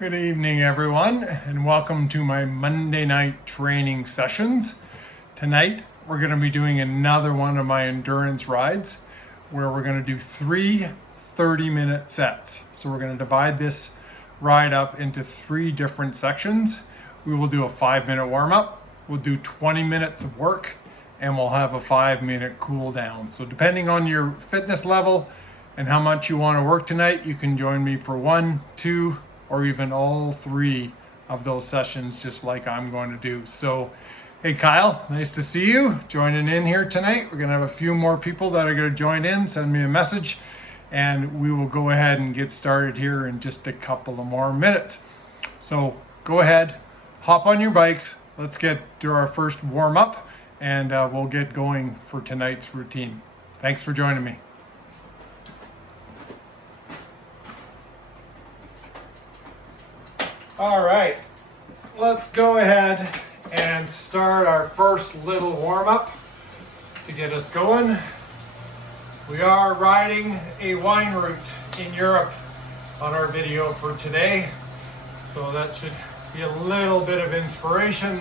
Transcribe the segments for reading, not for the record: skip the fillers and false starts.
Good evening, everyone, and welcome to my Monday night training sessions. Tonight, we're going to be doing another one of my endurance rides where we're going to do three 30-minute sets. So we're going to divide this ride up into three different sections. We will do a 5-minute warm-up, we'll do 20 minutes of work, and we'll have a 5-minute cool down. So depending on your fitness level and how much you want to work tonight, you can join me for 1, 2, or even all three of those sessions, just like I'm going to do. So, hey Kyle, nice to see you joining in here tonight. We're gonna have a few more people that are gonna join in, send me a message, and we will go ahead and get started here in just a couple of more minutes. So go ahead, hop on your bikes, let's get to our first warm up, and we'll get going for tonight's routine. Thanks for joining me. All right, let's go ahead and start our first little warm-up to get us going. We are riding a wine route in Europe on our video for today, so that should be a little bit of inspiration.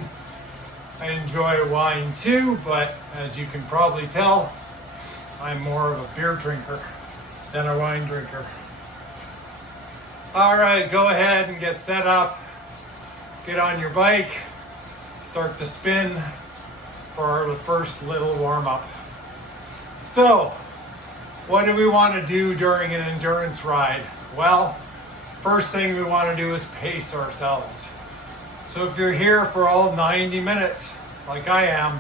I enjoy wine too, but as you can probably tell, I'm more of a beer drinker than a wine drinker. All right, go ahead and get set up. Get on your bike, start to spin for the first little warm up. So, what do we want to do during an endurance ride? Well, first thing we want to do is pace ourselves. So if you're here for all 90 minutes, like I am,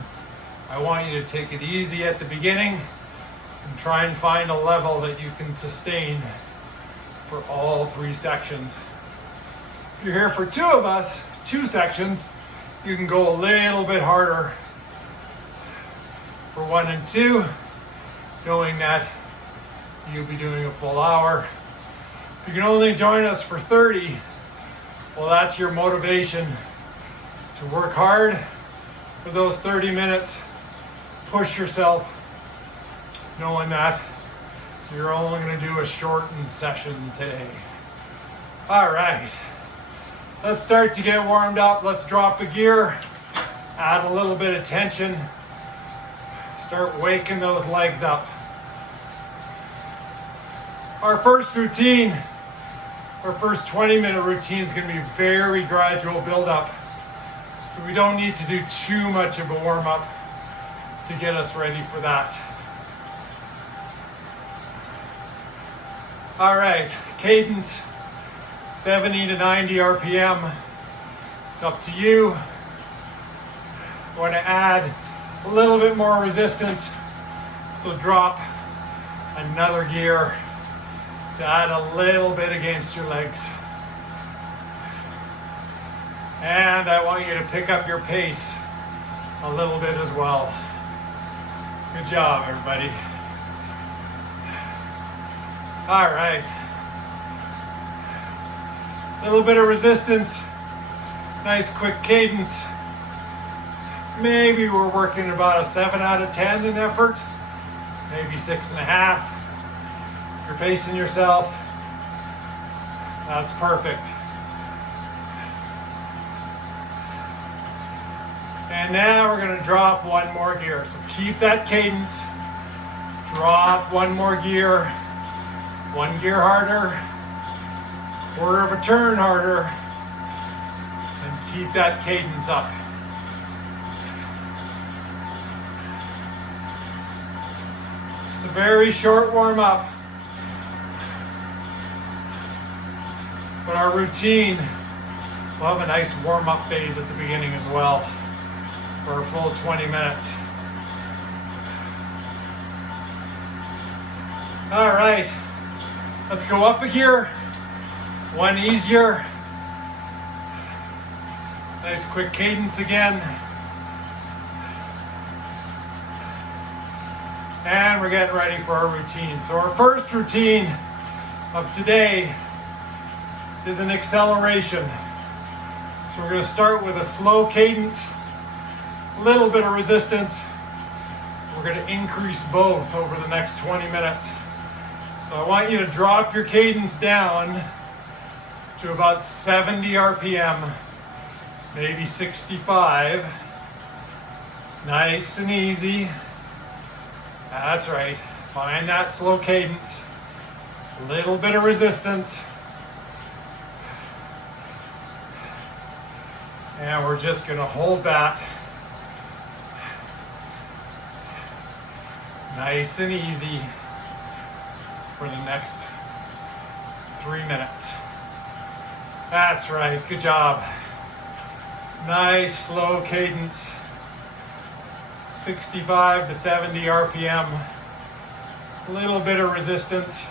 I want you to take it easy at the beginning and try and find a level that you can sustain for all three sections. If you're here for two sections, you can go a little bit harder for 1 and 2, knowing that you'll be doing a full hour. If you can only join us for 30, well, that's your motivation to work hard for those 30 minutes, push yourself, knowing that you're only going to do a shortened session today. All right, let's start to get warmed up. Let's drop a gear, add a little bit of tension, start waking those legs up. Our first routine, our first 20-minute routine is going to be very gradual build up. So we don't need to do too much of a warm up to get us ready for that. All right, cadence, 70 to 90 RPM. It's up to you. Want to add a little bit more resistance, so drop another gear to add a little bit against your legs. And I want you to pick up your pace a little bit as well. Good job, everybody. All right. A little bit of resistance, nice quick cadence. Maybe we're working about a 7 out of 10 in effort, maybe 6.5. You're pacing yourself. That's perfect. And now we're going to drop one more gear. So keep that cadence. Drop one more gear. One gear harder, quarter of a turn harder, and keep that cadence up. It's a very short warm up, but our routine will have a nice warm up phase at the beginning as well for a full 20 minutes. All right. Let's go up a gear, one easier. Nice quick cadence again. And we're getting ready for our routine. So our first routine of today is an acceleration. So we're going to start with a slow cadence, a little bit of resistance. We're going to increase both over the next 20 minutes. So I want you to drop your cadence down to about 70 RPM, maybe 65. Nice and easy. That's right. Find that slow cadence. A little bit of resistance. And we're just going to hold that. Nice and easy for the next 3 minutes. That's right. Good job. Nice slow cadence. 65 to 70 RPM. A little bit of resistance.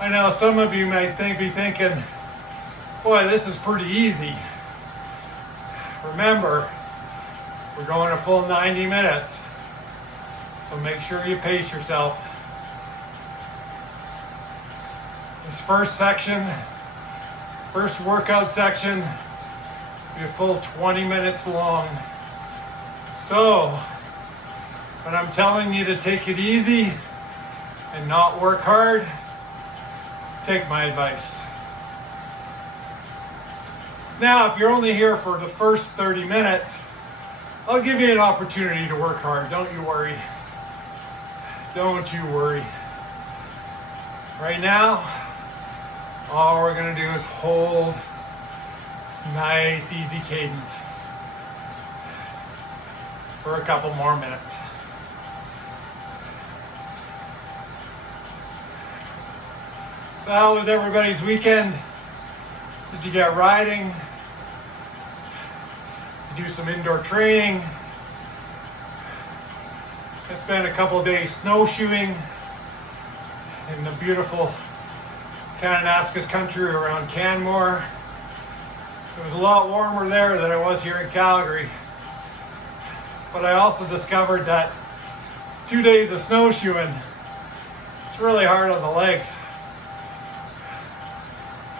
I know some of you might be thinking, boy, this is pretty easy. Remember, we're going a full 90 minutes, so make sure you pace yourself. This first section, first workout section, will be a full 20 minutes long. So, when I'm telling you to take it easy and not work hard, take my advice. Now, if you're only here for the first 30 minutes, I'll give you an opportunity to work hard. Don't you worry. Don't you worry. Right now, all we're going to do is hold this nice, easy cadence for a couple more minutes. So how was everybody's weekend? Did you get riding? Did you do some indoor training? I spent a couple days snowshoeing in the beautiful Kananaskis country around Canmore. It was a lot warmer there than it was here in Calgary. But I also discovered that 2 days of snowshoeing, it's really hard on the legs.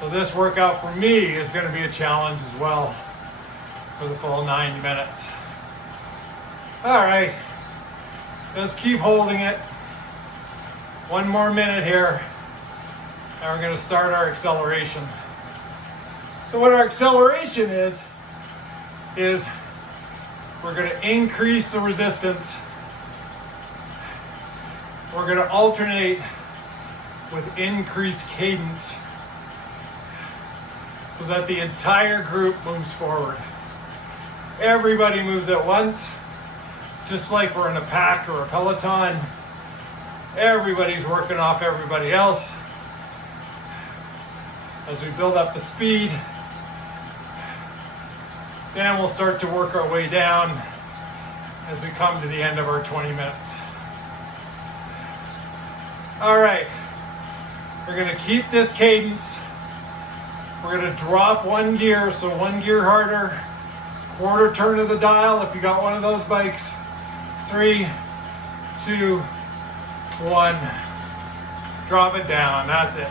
So this workout for me is going to be a challenge as well for the full 90 minutes. All right, let's keep holding it. One more minute here, and we're going to start our acceleration. So what our acceleration is we're going to increase the resistance. We're going to alternate with increased cadence so that the entire group moves forward. Everybody moves at once, just like we're in a pack or a peloton. Everybody's working off everybody else. As we build up the speed, then we'll start to work our way down as we come to the end of our 20 minutes. All right, we're gonna keep this cadence. We're gonna drop one gear, so one gear harder, quarter turn of the dial if you got one of those bikes. 3, 2, 1. Drop it down, that's it.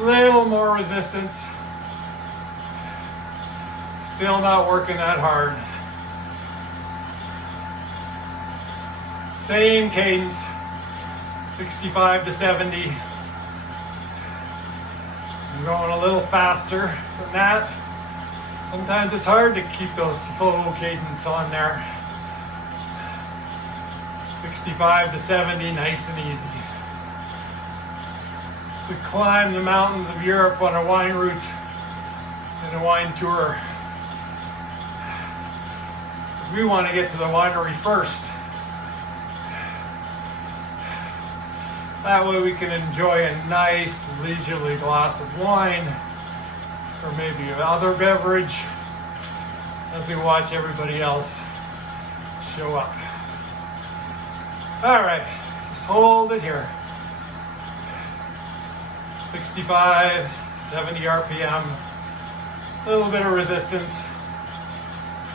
Little more resistance. Still not working that hard. Same cadence, 65 to 70. I'm going a little faster than that. Sometimes it's hard to keep those slow cadence on there. 65 to 70, nice and easy. So we climb the mountains of Europe on a wine route and a wine tour. We want to get to the winery first. That way we can enjoy a nice leisurely glass of wine or maybe other beverage as we watch everybody else show up. All right, just hold it here. 65, 70 RPM, a little bit of resistance.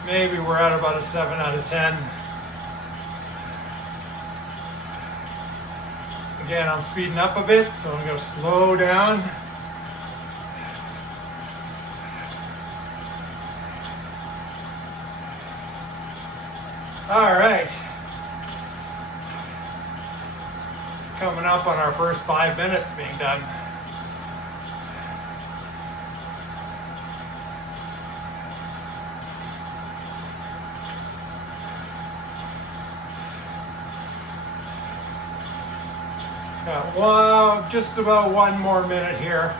Maybe we're at about a 7 out of 10. Again, I'm speeding up a bit, so I'm going to slow down. All right. Coming up on our first 5 minutes being done. Got just about 1 more minute here.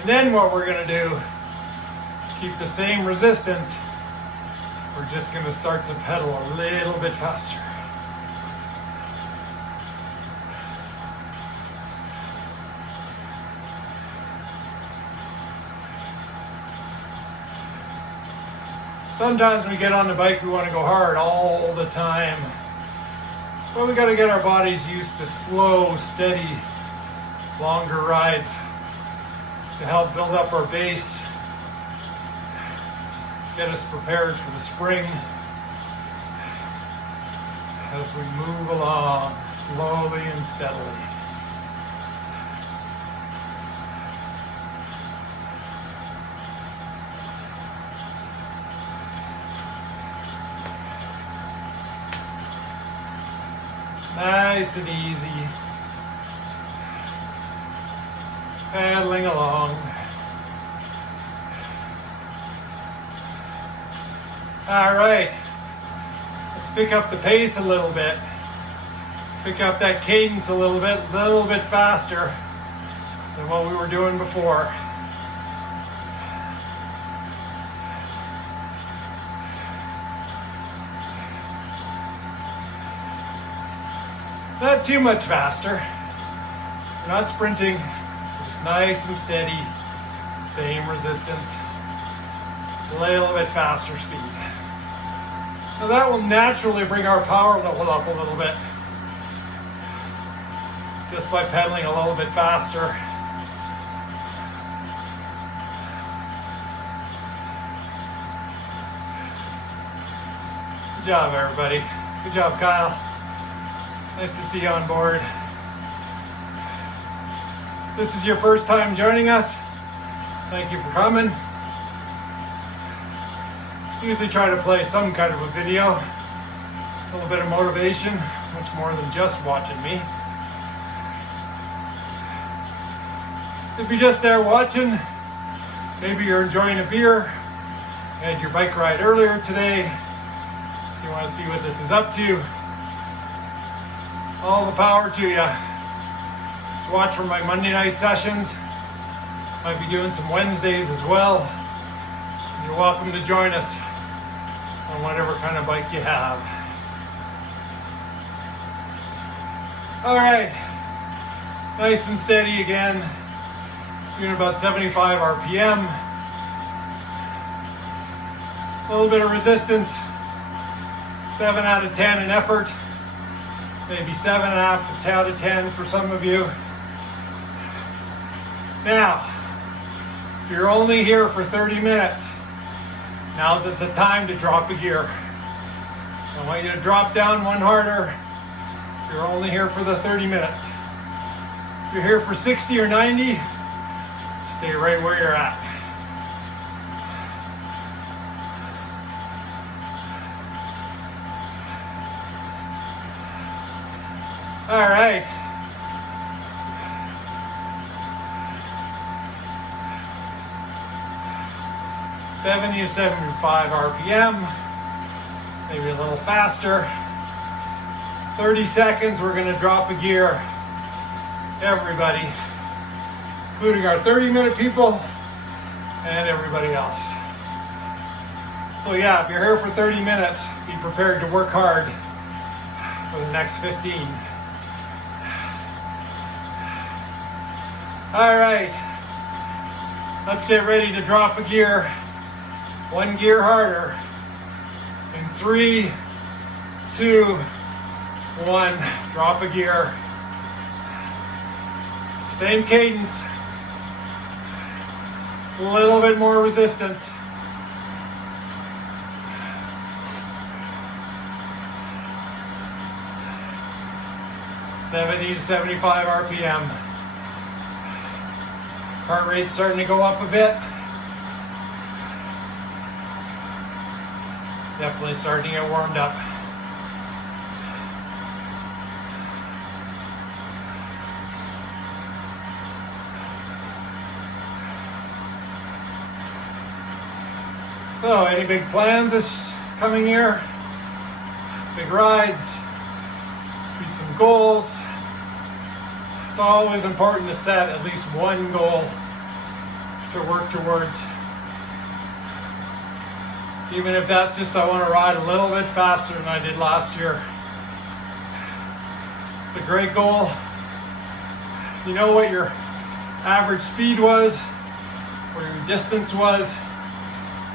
And then what we're going to do is keep the same resistance. We're just going to start to pedal a little bit faster. Sometimes when we get on the bike, we want to go hard all the time. But we got to get our bodies used to slow, steady, longer rides to help build up our base, get us prepared for the spring as we move along slowly and steadily. Nice and easy. Paddling along. All right. Let's pick up the pace a little bit. Pick up that cadence a little bit faster than what we were doing before. Not too much faster. We're not sprinting, just nice and steady, same resistance, a little bit faster speed. Now that will naturally bring our power level up a little bit, just by pedaling a little bit faster. Good job, everybody. Good job, Kyle. Nice to see you on board. This is your first time joining us. Thank you for coming. Usually try to play some kind of a video, a little bit of motivation, much more than just watching me. If you're just there watching, maybe you're enjoying a beer, had your bike ride earlier today, you want to see what this is up to, all the power to you. Just watch for my Monday night sessions. Might be doing some Wednesdays as well. You're welcome to join us on whatever kind of bike you have. All right, nice and steady again. Doing about 75 RPM. A little bit of resistance. 7 out of 10 in effort. Maybe 7.5 out of 10 for some of you. Now, if you're only here for 30 minutes, now is the time to drop a gear. I want you to drop down one harder. If you're only here for the 30 minutes. If you're here for 60 or 90, stay right where you're at. All right. $70 to $75 RPM, maybe a little faster. 30 seconds, we're gonna drop a gear. Everybody, including our 30-minute people and everybody else. So yeah, if you're here for 30 minutes, be prepared to work hard for the next 15. All right, let's get ready to drop a gear. One gear harder. In 3, 2, 1, drop a gear. Same cadence. A little bit more resistance. $70 to $75 RPM. Heart rate's starting to go up a bit. Definitely starting to get warmed up. So, any big plans this coming year? Big rides? Beat some goals? It's always important to set at least one goal to work towards. Even if that's just I want to ride a little bit faster than I did last year. It's a great goal. You know what your average speed was, or your distance was.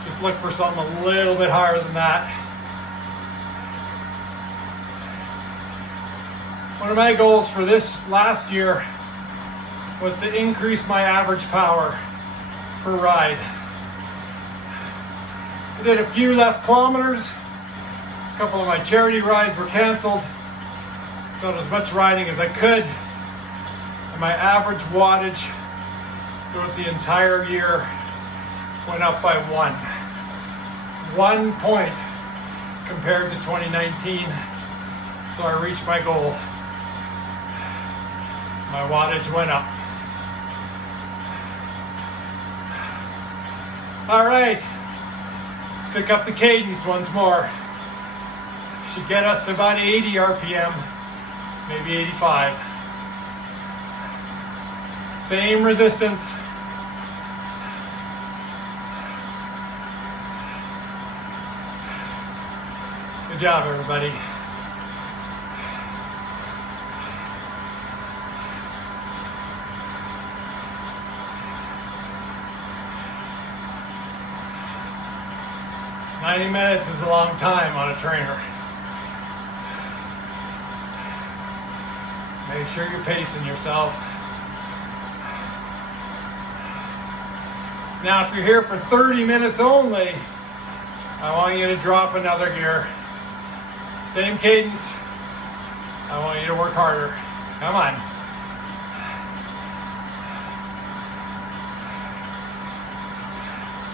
Just look for something a little bit higher than that. One of my goals for this last year was to increase my average power per ride. I did a few less kilometers. A couple of my charity rides were canceled. Done as much riding as I could. And my average wattage throughout the entire year went up by 1 point compared to 2019. So I reached my goal. My wattage went up. All right, let's pick up the cadence once more. Should get us to about 80 RPM, maybe 85. Same resistance. Good job, everybody. "90 minutes is a long time on a trainer. Make sure you're pacing yourself. Now, if you're here for 30 minutes only, I want you to drop another gear. Same cadence. I want you to work harder. Come on.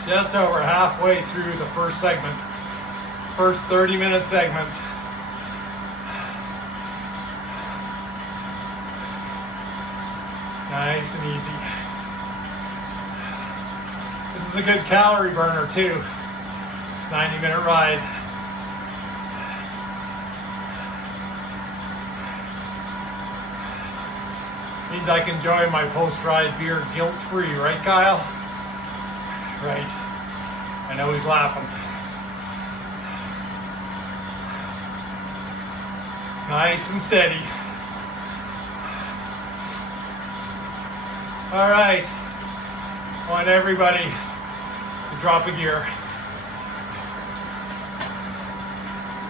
Just over halfway through the first segment. First 30-minute segment. Nice and easy. This is a good calorie burner too. It's a 90-minute ride. Means I can enjoy my post-ride beer guilt-free, right, Kyle? Right. I know he's laughing. Nice and steady. All right. I want everybody to drop a gear.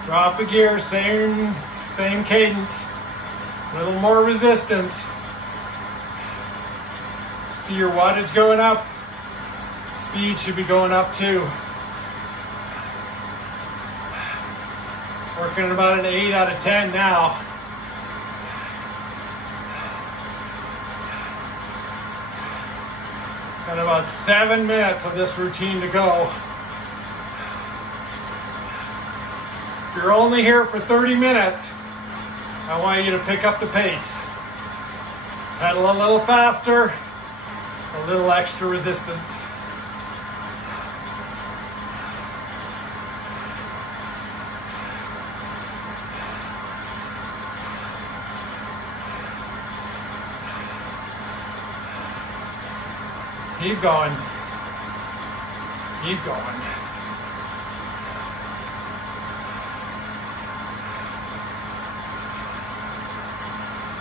Drop a gear, same cadence, a little more resistance. See your wattage going up. Speed should be going up too. Working at about an 8 out of 10 now. Got about 7 minutes of this routine to go. If you're only here for 30 minutes, I want you to pick up the pace. Pedal a little faster, a little extra resistance. Keep going. Keep going.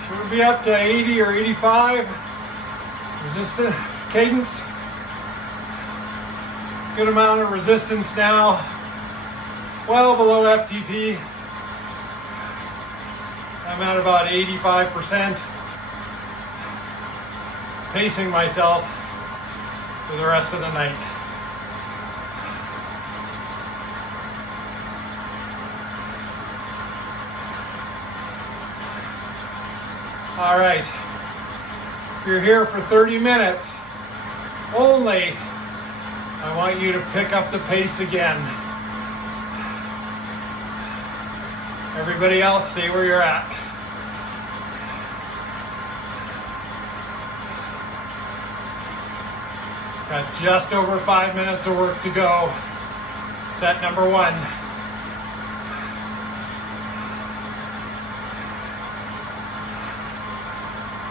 Should be up to 80 or 85. Resistance cadence. Good amount of resistance now. Well below FTP. I'm at about 85%. Pacing myself for the rest of the night. All right, if you're here for 30 minutes only, I want you to pick up the pace again. Everybody else, stay where you're at. Got just over 5 minutes of work to go. Set number 1.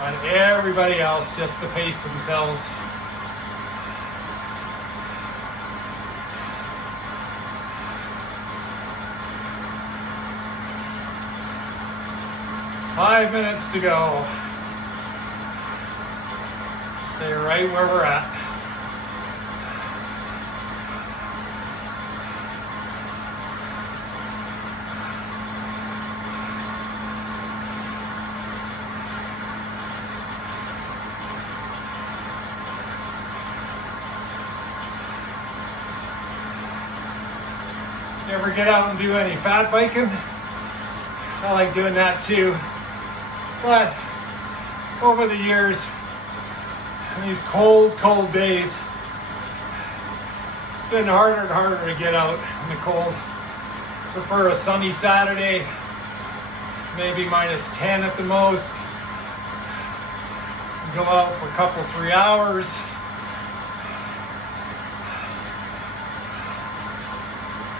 On everybody else just to pace themselves. Five minutes to go. Stay right where we're at. You ever get out and do any fat biking? I like doing that too. But over the years, in these cold days, it's been harder and harder to get out in the cold. Prefer a sunny Saturday, maybe -10 at the most. Go out for a couple, 3 hours.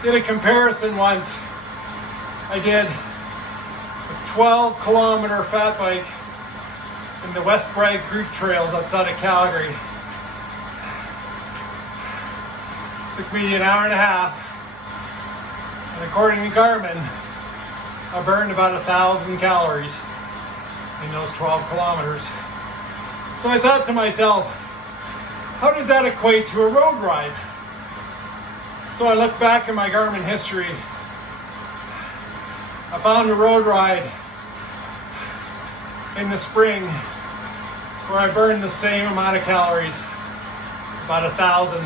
Did a comparison once. I did a 12-kilometer fat bike in the West Bragg Creek trails outside of Calgary. Took me an hour and a half, and according to Garmin, I burned about 1,000 calories in those 12 kilometers. So I thought to myself, how does that equate to a road ride? So I looked back in my Garmin history. I found a road ride in the spring where I burned the same amount of calories, about 1,000.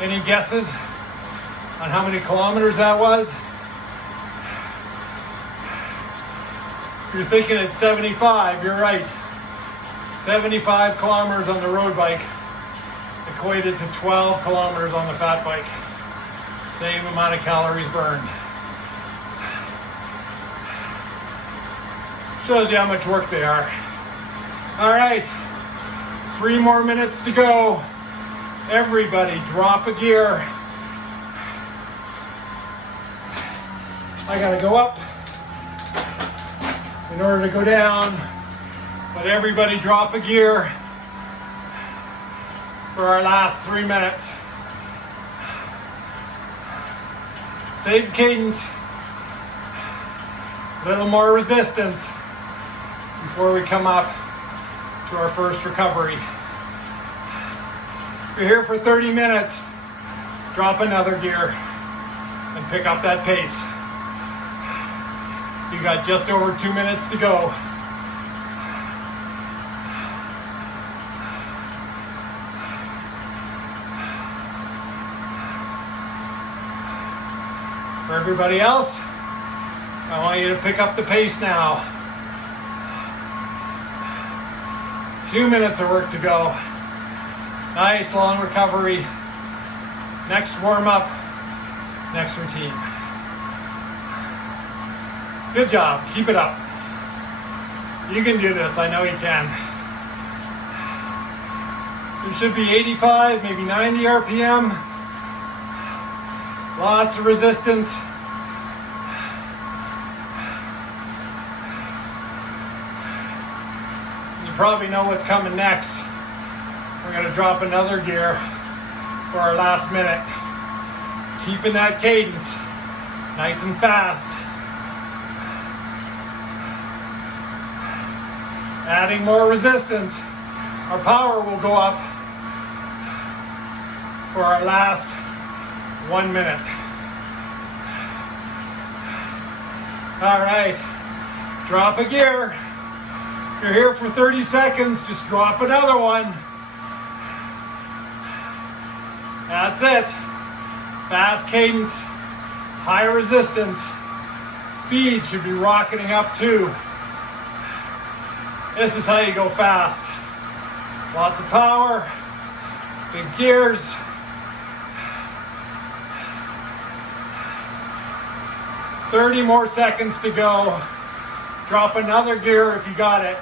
Any guesses on how many kilometers that was? If you're thinking it's 75, you're right. 75 kilometers on the road bike equated to 12 kilometers on the fat bike. Same amount of calories burned. Shows you how much work they are. All right, 3 more minutes to go. Everybody drop a gear. I gotta go up in order to go down, but everybody drop a gear for our last 3 minutes. Save cadence, a little more resistance before we come up to our first recovery. If you're here for 30 minutes, drop another gear and pick up that pace. You got just over 2 minutes to go. For everybody else, I want you to pick up the pace now. 2 minutes of work to go. Nice long recovery. Next warm up, next routine. Good job, keep it up. You can do this, I know you can. You should be 85, maybe 90 RPM. Lots of resistance. You probably know what's coming next. We're going to drop another gear for our last minute. Keeping that cadence nice and fast. Adding more resistance. Our power will go up for our last 1 minute. All right, drop a gear. If you're here for 30 seconds, just drop another one. That's it. Fast cadence, high resistance. Speed should be rocketing up too. This is how you go fast. Lots of power, big gears. "30 more seconds to go. Drop another gear if you got it.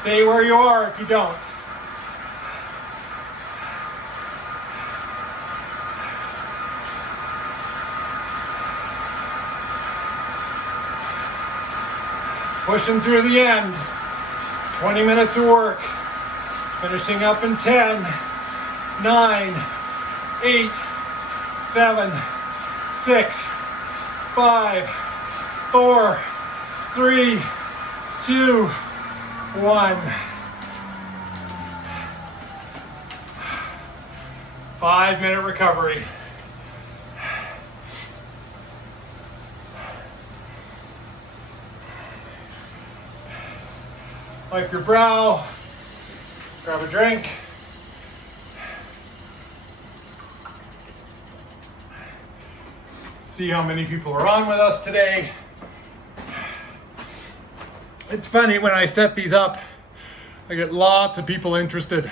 Stay where you are if you don't. Pushing through the end. 20 minutes of work. Finishing up in 10, 9, 8, 7, 6, 5, 4, 3, 2, 1. 5-minute recovery. Wipe your brow, grab a drink. See how many people are on with us today. It's funny, when I set these up, I get lots of people interested.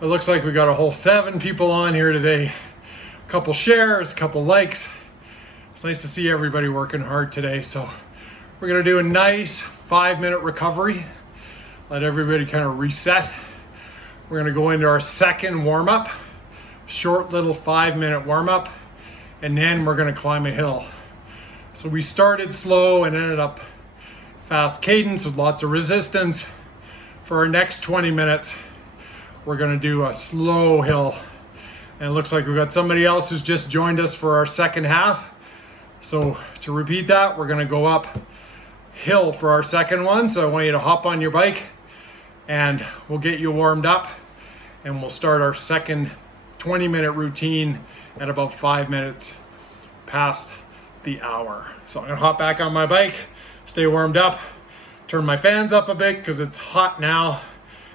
It looks like we got a whole 7 people on here today. A couple shares, a couple likes. It's nice to see everybody working hard today. So we're gonna do a nice 5-minute recovery. Let everybody kind of reset. We're gonna go into our second warm-up. Short little 5-minute warm-up. And then we're gonna climb a hill. So we started slow and ended up fast cadence with lots of resistance. For our next 20 minutes, we're gonna do a slow hill. And it looks like we've got somebody else who's just joined us for our second half. So to repeat that, we're gonna go up hill for our second one. So I want you to hop on your bike and we'll get you warmed up and we'll start our second 20-minute routine at about 5 minutes past the hour. So I'm gonna hop back on my bike, stay warmed up, turn my fans up a bit because it's hot now.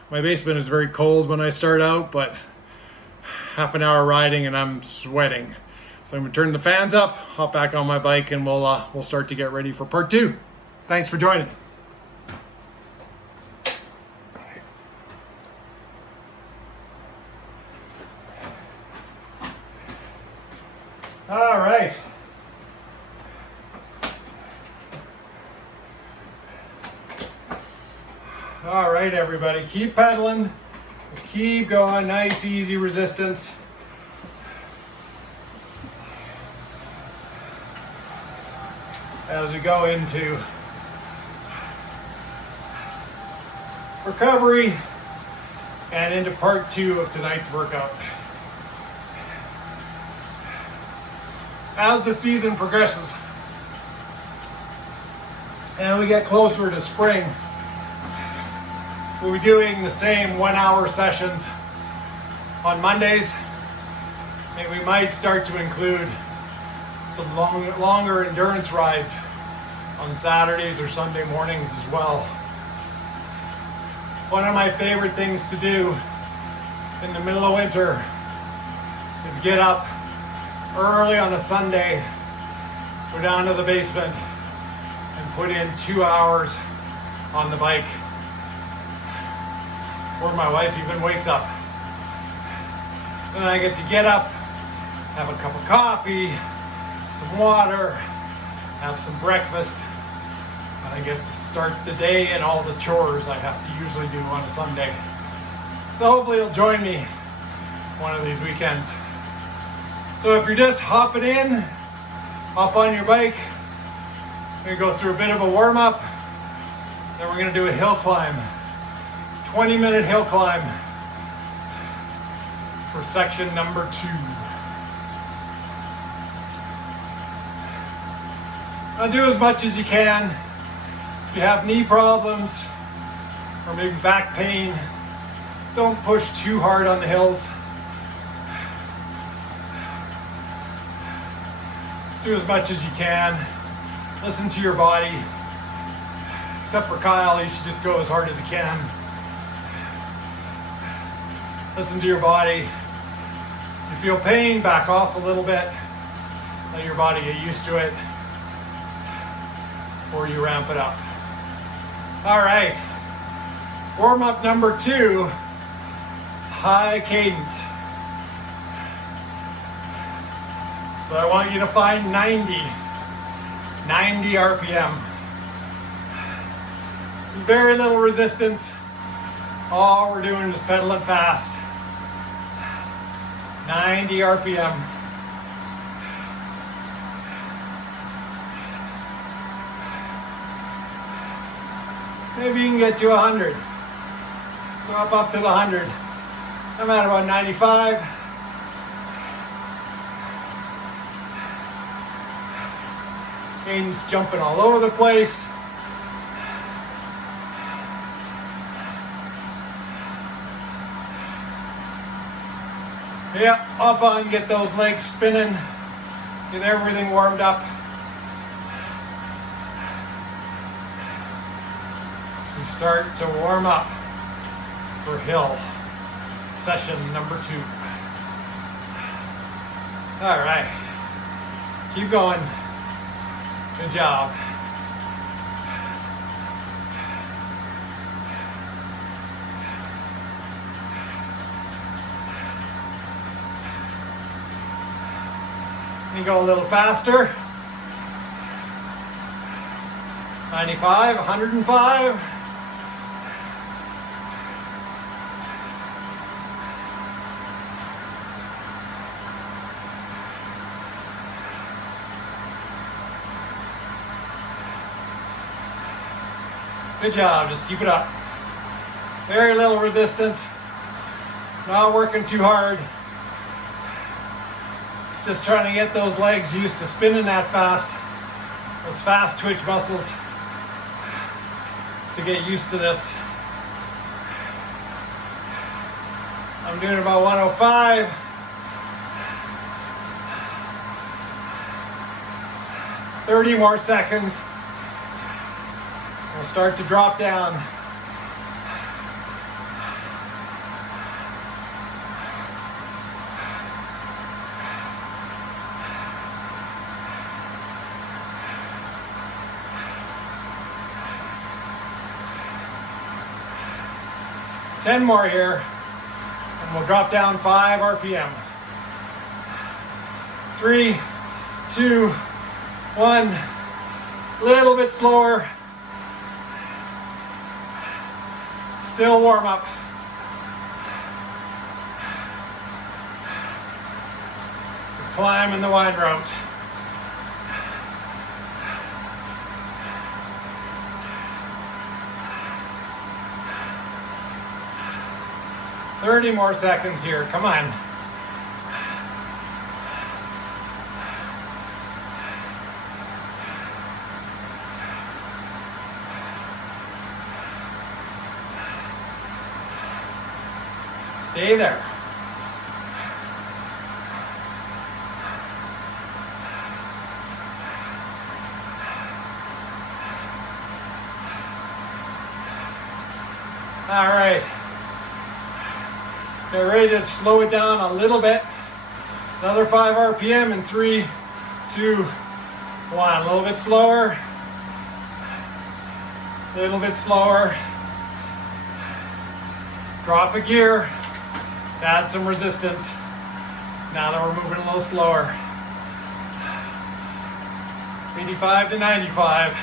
My basement is very cold when I start out, but half an hour riding and I'm sweating. So I'm gonna turn the fans up, hop back on my bike, and we'll start to get ready for part 2. Thanks for joining. All right. All right, everybody, keep pedaling. Just keep going, nice, easy resistance. As we go into recovery and into part 2 of tonight's workout. As the season progresses and we get closer to spring, we'll be doing the same 1-hour sessions on Mondays, and we might start to include some longer endurance rides on Saturdays or Sunday mornings as well. One of my favorite things to do in the middle of winter is get up early on a Sunday, go down to the basement, and put in 2 hours on the bike. Or my wife even wakes up. Then I get to get up, have a cup of coffee, some water, have some breakfast, and I get to start the day and all the chores I have to usually do on a Sunday. So hopefully you'll join me one of these weekends. So if you're just hopping in, hop on your bike. We're gonna go through a bit of a warm-up, then we're gonna do a hill climb. 20-minute hill climb for section number 2. Now do as much as you can. If you have knee problems or maybe back pain, don't push too hard on the hills. Just do as much as you can. Listen to your body. Except for Kyle, you should just go as hard as you can. Listen to your body. If you feel pain, back off a little bit. Let your body get used to it. Or you ramp it up. All right. Warm up number 2 is high cadence. So I want you to find 90 RPM. Very little resistance. All we're doing is pedaling fast. 90 RPM. Maybe you can get to 100. Go up to the 100. I'm at about 95. Gains jumping all over the place. Yeah, up on, get those legs spinning, get everything warmed up. So we start to warm up for hill session number 2. All right, keep going. Good job. You go a little faster. 95, 105. Good job, just keep it up. Very little resistance. Not working too hard. Just trying to get those legs used to spinning that fast. Those fast twitch muscles to get used to this. I'm doing about 105. Thirty more seconds. We'll start to drop down. Ten more here, and we'll drop down 5 RPM. 3, 2, 1. A little bit slower. Still warm up. So climb in the wide route. Thirty more seconds here. Come on. Stay there. All right. Get ready to slow it down a little bit. Another 5 RPM in 3, 2, 1. A little bit slower. A little bit slower. Drop a gear. Add some resistance. Now that we're moving a little slower. 85 to 95.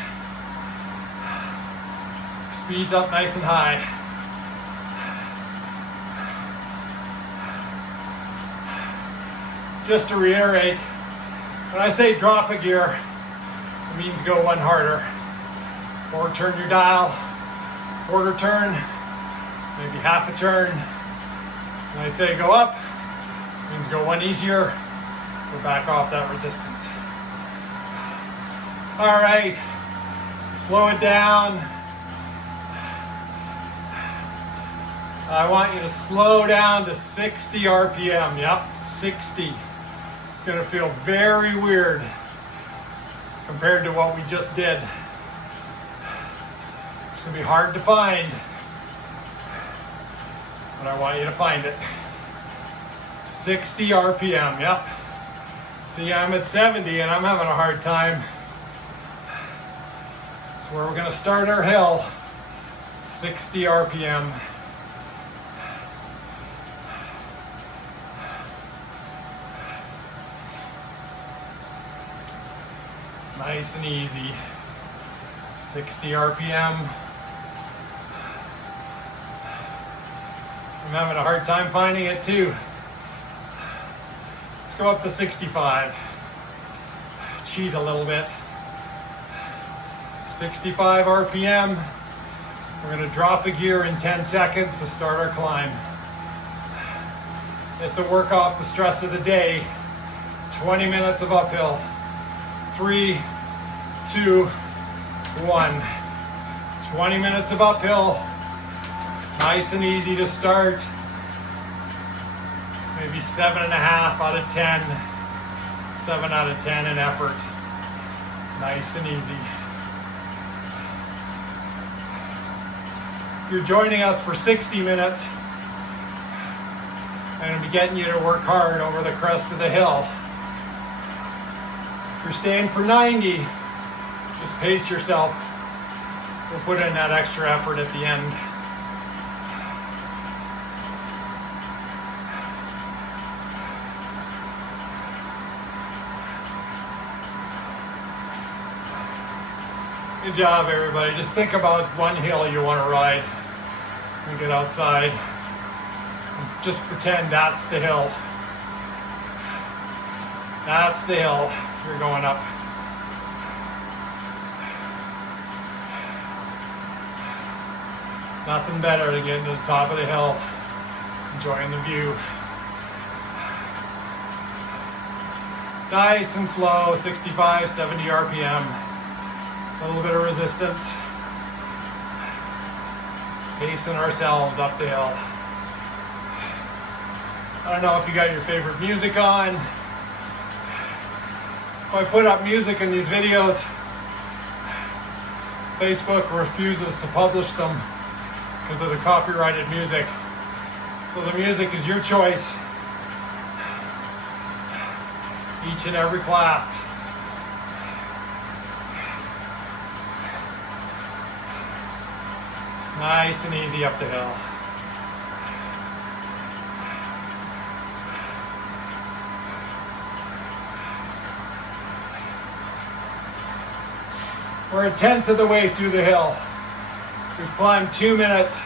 Speeds up nice and high. Just to reiterate, when I say drop a gear, it means go one harder. Or turn your dial, quarter turn, maybe half a turn. When I say go up, it means go one easier, or back off that resistance. All right, slow it down. I want you to slow down to 60 RPM. Yep, 60. It's gonna feel very weird compared to what we just did. It's gonna be hard to find, but I want you to find it. 60 RPM, yep. See, I'm at 70 and I'm having a hard time. That's where we're gonna start our hill. 60 RPM. Nice and easy. 60 RPM. I'm having a hard time finding it too. Let's go up to 65. Cheat a little bit. 65 RPM. We're going to drop a gear in 10 seconds to start our climb. This will work off the stress of the day. 20 minutes of uphill. 3, 2, 1. 20 minutes of uphill. Nice and easy to start. Maybe 7.5 out of 10. 7 out of 10 in effort. Nice and easy. If you're joining us for 60 minutes, I'm going to be getting you to work hard over the crest of the hill. If you're staying for 90, just pace yourself. We'll put in that extra effort at the end. Good job, everybody. Just think about one hill you want to ride when you get outside. Just pretend that's the hill. That's the hill you're going up. Nothing better than getting to the top of the hill, enjoying the view. Nice and slow, 65, 70 RPM. A little bit of resistance. Pacing ourselves up the hill. I don't know if you got your favorite music on. If I put up music in these videos, Facebook refuses to publish them because of the copyrighted music. So the music is your choice. Each and every class. Nice and easy up the hill. We're 1/10 of the way through the hill. We've climbed 2 minutes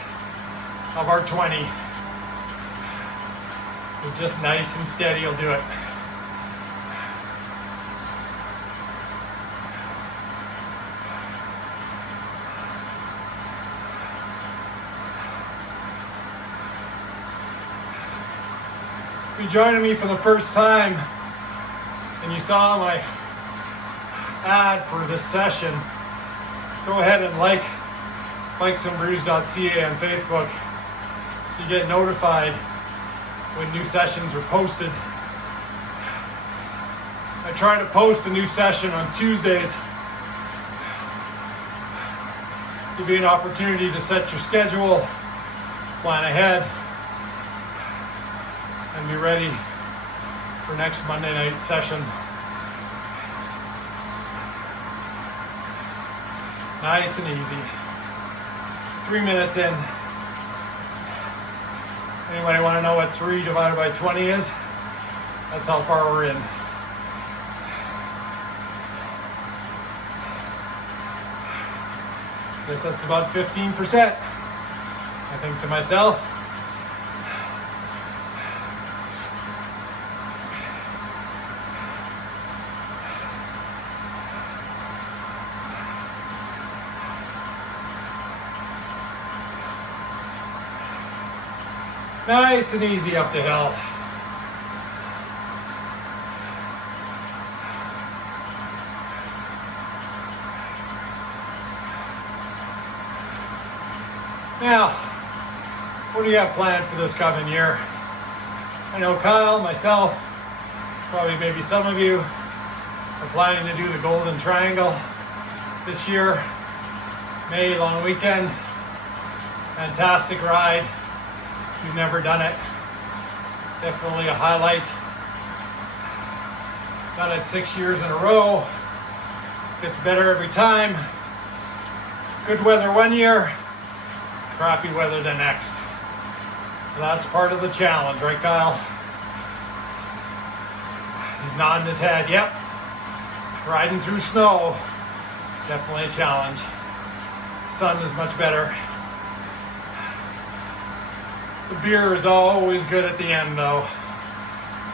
of our 20. So just nice and steady will do it. If you're joining me for the first time and you saw my ad for this session, go ahead and like bikesandbrews.ca on Facebook so you get notified when new sessions are posted. I try to post a new session on Tuesdays. Give you an opportunity to set your schedule, plan ahead, and be ready for next Monday night session. Nice and easy. 3 minutes in. Anybody want to know what 3 divided by 20 is? That's how far we're in. Guess that's about 15%. I think to myself. Nice and easy up the hill. Now, what do you have planned for this coming year? I know Kyle, myself, probably maybe some of you are planning to do the Golden Triangle this year. May long weekend. Fantastic ride. If you've never done it, definitely a highlight. Done it 6 years in a row. Gets better every time. Good weather one year, crappy weather the next. So that's part of the challenge, right, Kyle? He's nodding his head. Yep. Riding through snow is definitely a challenge. Sun is much better. The beer is always good at the end, though.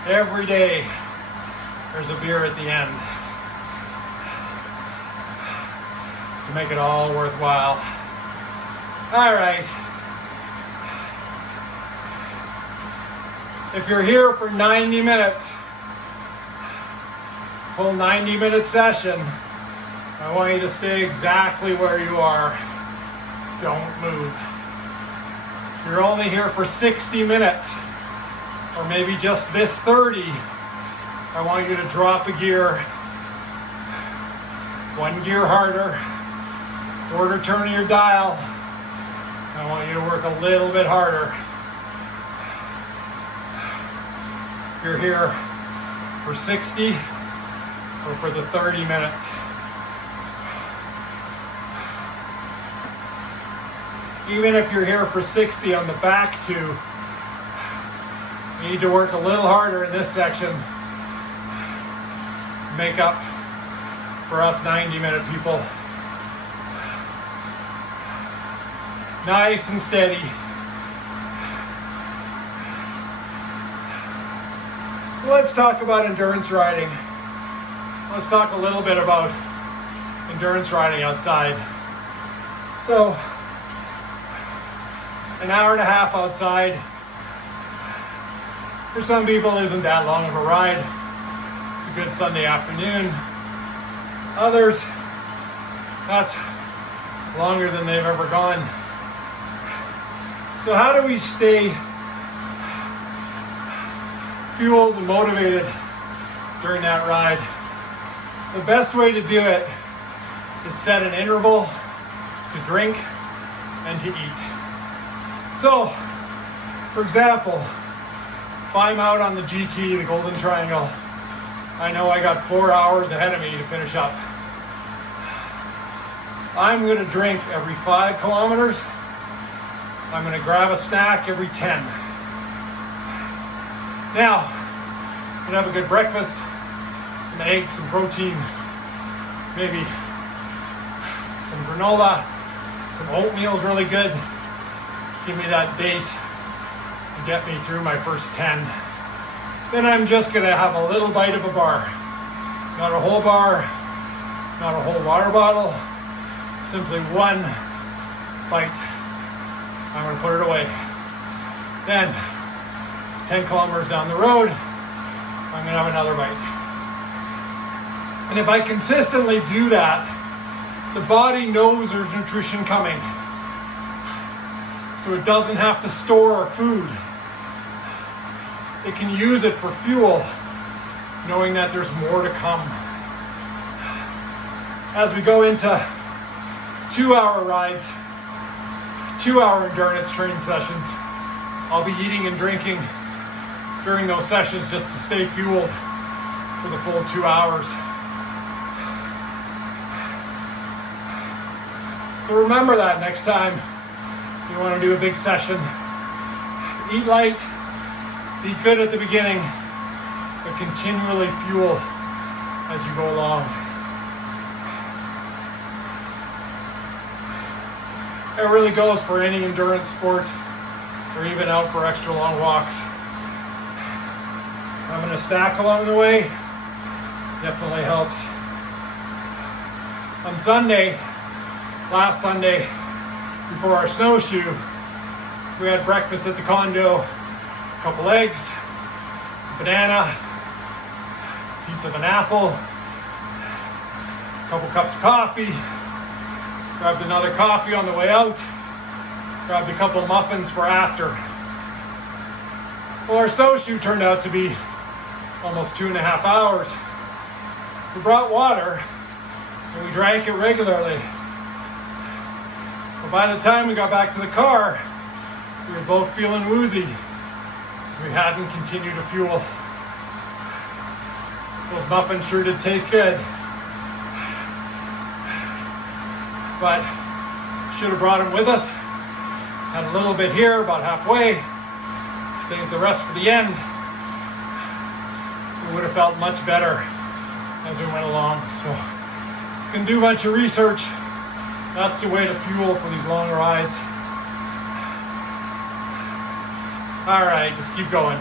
Every day, there's a beer at the end to make it all worthwhile. All right. If you're here for 90 minutes, full 90-minute session, I want you to stay exactly where you are. Don't move. If you're only here for 60 minutes, or maybe just this 30, I want you to drop a gear, one gear harder, quarter turn of your dial. I want you to work a little bit harder. If you're here for 60 or for the 30 minutes. Even if you're here for 60 on the back two, you need to work a little harder in this section. Make up for us 90-minute people. Nice and steady. So let's talk about endurance riding. Let's talk a little bit about endurance riding outside. So, an hour and a half outside, for some people isn't that long of a ride. It's a good Sunday afternoon. Others, that's longer than they've ever gone. So how do we stay fueled and motivated during that ride? The best way to do it is set an interval to drink and to eat. So, for example, if I'm out on the GT, the Golden Triangle, I know I got 4 hours ahead of me to finish up. I'm going to drink every 5 kilometers. I'm going to grab a snack every 10. Now, I'm going to have a good breakfast, some eggs, some protein, maybe some granola, some oatmeal is really good. Give me that base and get me through my first 10. Then I'm just going to have a little bite of a bar. Not a whole bar, not a whole water bottle, simply one bite. I'm going to put it away. Then, 10 kilometers down the road, I'm going to have another bite. And if I consistently do that, the body knows there's nutrition coming. So it doesn't have to store food. It can use it for fuel, knowing that there's more to come. As we go into 2-hour rides, 2-hour endurance training sessions, I'll be eating and drinking during those sessions just to stay fueled for the full 2 hours. So remember that next time you want to do a big session. Eat light, be good at the beginning, but continually fuel as you go along. It really goes for any endurance sport or even out for extra long walks. Having a snack along the way definitely helps. On Sunday, last Sunday, before our snowshoe, we had breakfast at the condo, a couple eggs, a banana, a piece of an apple, a couple cups of coffee, grabbed another coffee on the way out, grabbed a couple of muffins for after. Well, our snowshoe turned out to be almost 2.5 hours. We brought water and we drank it regularly. But by the time we got back to the car, we were both feeling woozy because we hadn't continued to fuel. Those muffins sure did taste good. But should have brought them with us. Had a little bit here, about halfway. Saved the rest for the end. We would have felt much better as we went along. So you can do a bunch of research. That's the way to fuel for these long rides. All right, just keep going.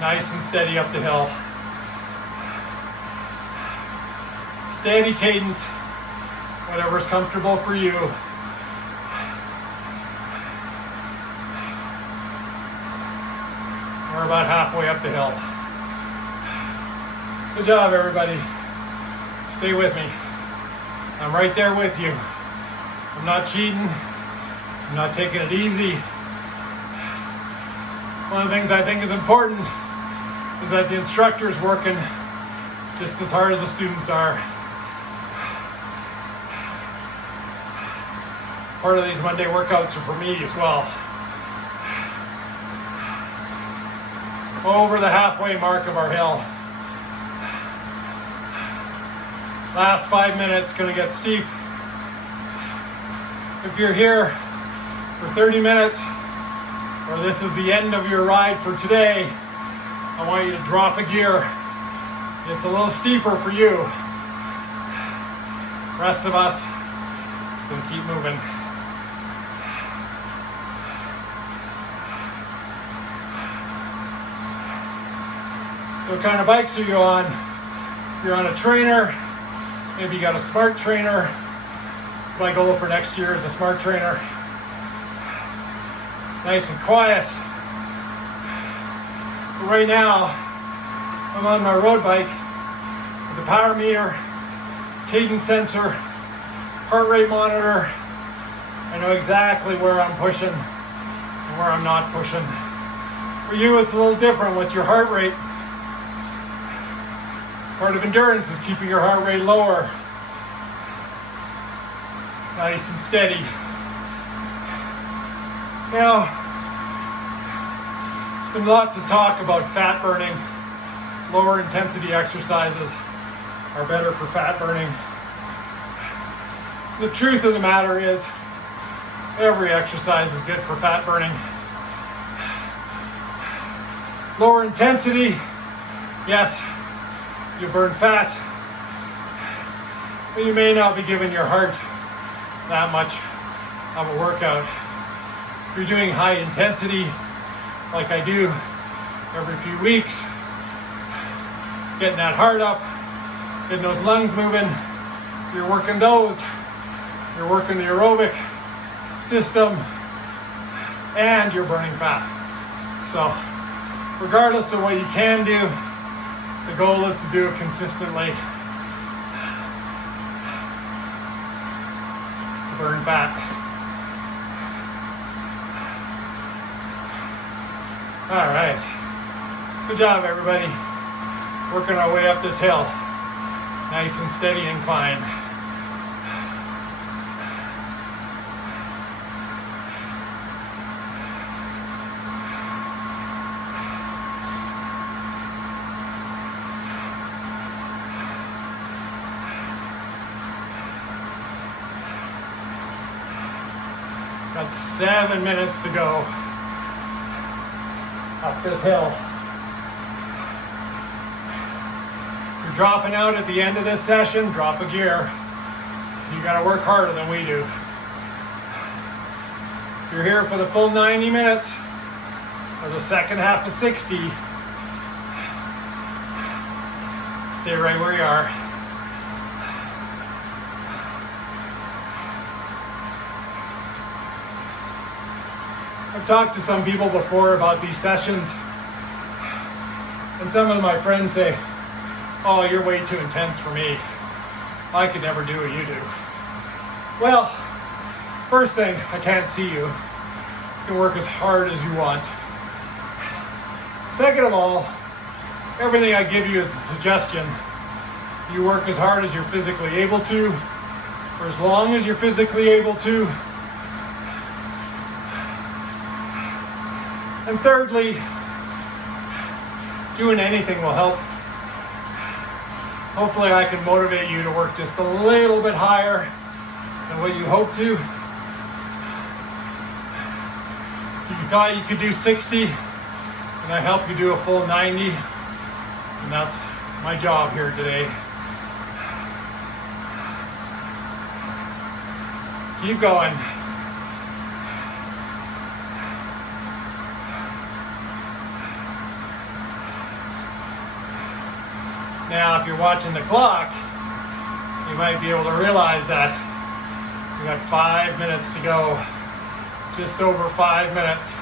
Nice and steady up the hill. Steady cadence, whatever's comfortable for you. We're about halfway up the hill. Good job, everybody. Stay with me. I'm right there with you. I'm not cheating. I'm not taking it easy. One of the things I think is important is that the instructor is working just as hard as the students are. Part of these Monday workouts are for me as well. Over the halfway mark of our hill. Last 5 minutes, gonna get steep. If you're here for 30 minutes, or this is the end of your ride for today, I want you to drop a gear. It's a little steeper for you. Rest of us, just gonna keep moving. What kind of bikes are you on? If you're on a trainer, maybe you got a smart trainer. It's my goal for next year is a smart trainer. Nice and quiet. But right now, I'm on my road bike with the power meter, cadence sensor, heart rate monitor. I know exactly where I'm pushing and where I'm not pushing. For you, it's a little different with your heart rate. Part of endurance is keeping your heart rate lower. Nice and steady. Now, there's been lots of talk about fat burning. Lower intensity exercises are better for fat burning. The truth of the matter is, every exercise is good for fat burning. Lower intensity, yes, you burn fat, but you may not be giving your heart that much of a workout. If you're doing high intensity, like I do every few weeks, getting that heart up, getting those lungs moving, you're working those, you're working the aerobic system, and you're burning fat. So, regardless of what you can do, the goal is to do it consistently. Burn fat. All right. Good job, everybody. Working our way up this hill. Nice and steady incline. Got 7 minutes to go up this hill. If you're dropping out at the end of this session, drop a gear. You gotta work harder than we do. If you're here for the full 90 minutes, or the second half of 60, stay right where you are. I've talked to some people before about these sessions, and some of my friends say, oh, you're way too intense for me. I could never do what you do. Well, first thing, I can't see you. You can work as hard as you want. Second of all, everything I give you is a suggestion. You work as hard as you're physically able to, for as long as you're physically able to. And thirdly, doing anything will help. Hopefully I can motivate you to work just a little bit higher than what you hope to. If you thought you could do 60, and I help you do a full 90, and that's my job here today. Keep going. Now, if you're watching the clock, you might be able to realize that we got 5 minutes to go, just over 5 minutes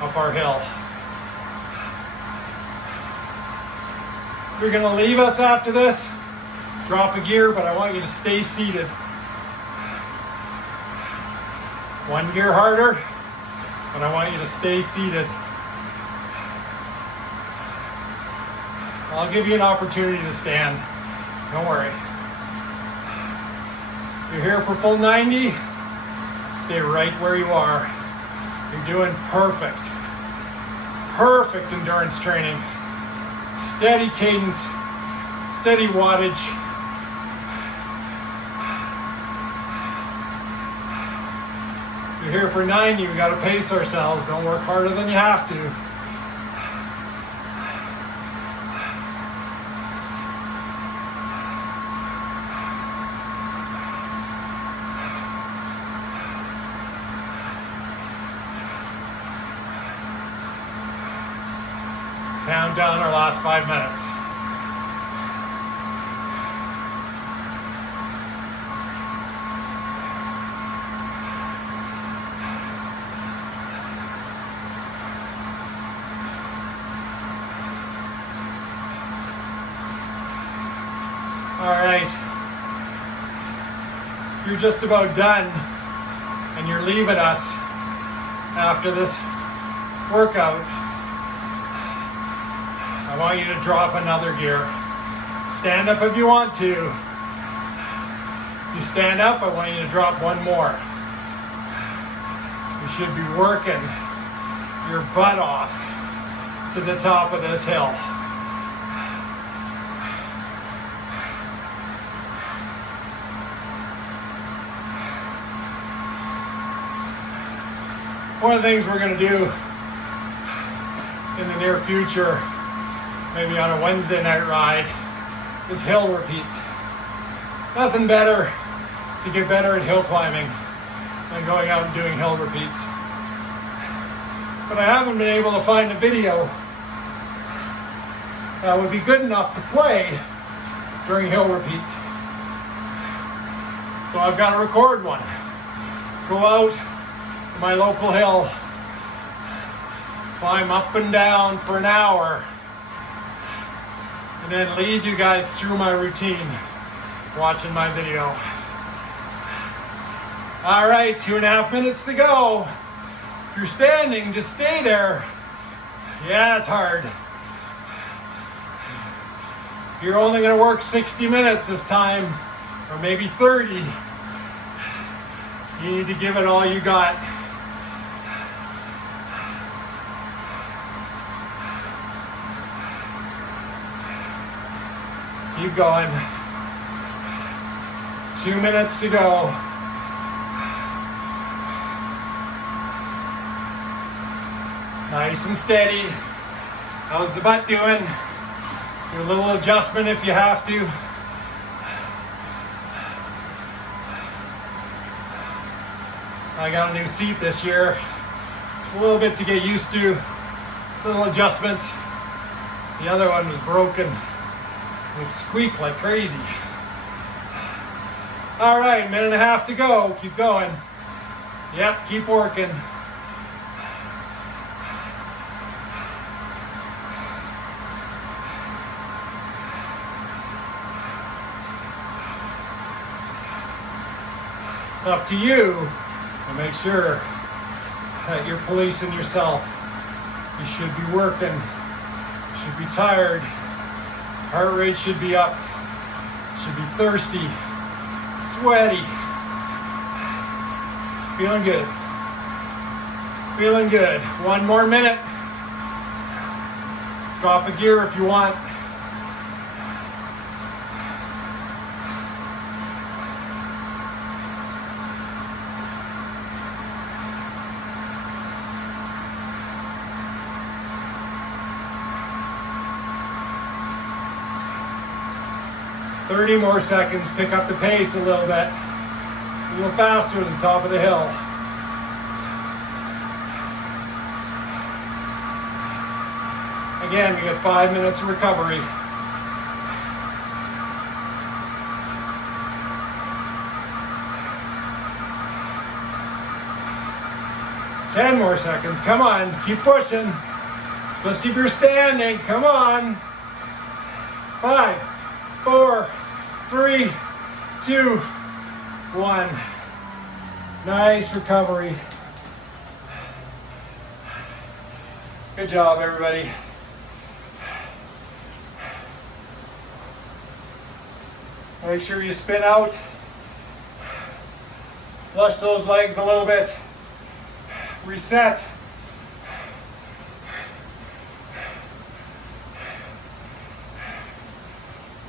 up our hill. You're gonna leave us after this, drop a gear, but I want you to stay seated. One gear harder, but I want you to stay seated. I'll give you an opportunity to stand. Don't worry. You're here for full 90. Stay right where you are. You're doing perfect. Perfect endurance training. Steady cadence, steady wattage. You're here for 90. We got to pace ourselves. Don't work harder than you have to. Count down our last 5 minutes. All right. You're just about done, and you're leaving us after this workout. I want you to drop another gear. Stand up if you want to. You stand up, I want you to drop one more. You should be working your butt off to the top of this hill. One of the things we're going to do in the near future, maybe on a Wednesday night ride, is hill repeats. Nothing better to get better at hill climbing than going out and doing hill repeats. But I haven't been able to find a video that would be good enough to play during hill repeats. So I've got to record one. Go out to my local hill, climb up and down for an hour, and then lead you guys through my routine, watching my video. All right, 2.5 minutes to go. If you're standing, just stay there. Yeah, it's hard. You're only gonna work 60 minutes this time, or maybe 30. You need to give it all you got. Keep going. 2 minutes to go. Nice and steady. How's the butt doing? Do a little adjustment if you have to. I got a new seat this year. A little bit to get used to. Little adjustments. The other one was broken. It would squeak like crazy. All right, 1.5 minutes to go. Keep going. Yep, keep working. It's up to you to make sure that you're policing yourself. You should be working. You should be tired. Heart rate should be up. Should be thirsty, sweaty. Feeling good. Feeling good. 1 more minute. Drop a gear if you want. More seconds, pick up the pace a little bit. A little faster at the top of the hill. Again, we got 5 minutes of recovery. Ten more seconds, come on, keep pushing. Especially if you're standing, come on. 5, 4, 3, 2, 1. Nice recovery. Good job, everybody. Make sure you spin out. Flush those legs a little bit. Reset.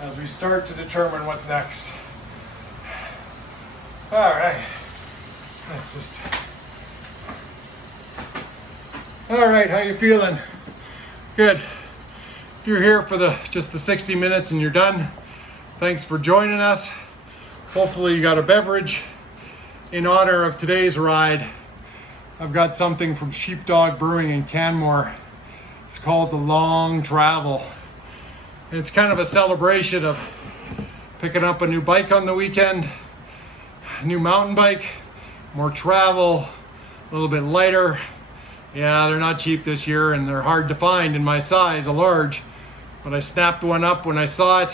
As we start to determine what's next. All right. Let's just. All right, how you feeling? Good. If you're here for just the 60 minutes and you're done, thanks for joining us. Hopefully you got a beverage. In honor of today's ride, I've got something from Sheepdog Brewing in Canmore. It's called the Long Travel. And it's kind of a celebration of picking up a new bike on the weekend, a new mountain bike, more travel, a little bit lighter. Yeah, they're not cheap this year and they're hard to find in my size, a large. But I snapped one up when I saw it.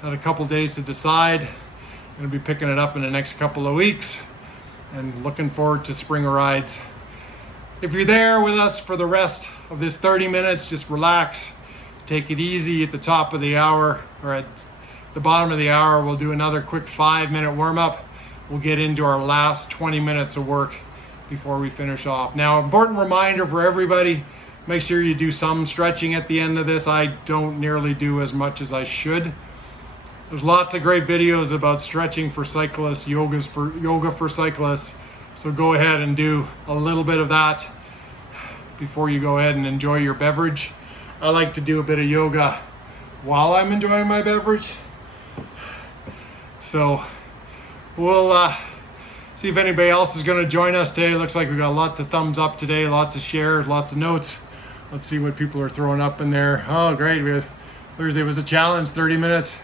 Had a couple days to decide. I'm gonna be picking it up in the next couple of weeks and looking forward to spring rides. If you're there with us for the rest of this 30 minutes, just relax, take it easy. At the top of the hour or at the bottom of the hour, we'll do another quick 5-minute warm-up. We'll get into our last 20 minutes of work before we finish off. Now, important reminder for everybody, make sure you do some stretching at the end of this. I don't nearly do as much as I should. There's lots of great videos about stretching for cyclists, yoga for cyclists. So go ahead and do a little bit of that before you go ahead and enjoy your beverage. I like to do a bit of yoga while I'm enjoying my beverage. So we'll see if anybody else is going to join us today. Looks like we got lots of thumbs up today, lots of shares, lots of notes. Let's see what people are throwing up in there. Oh, great. Thursday was a challenge, 30 minutes.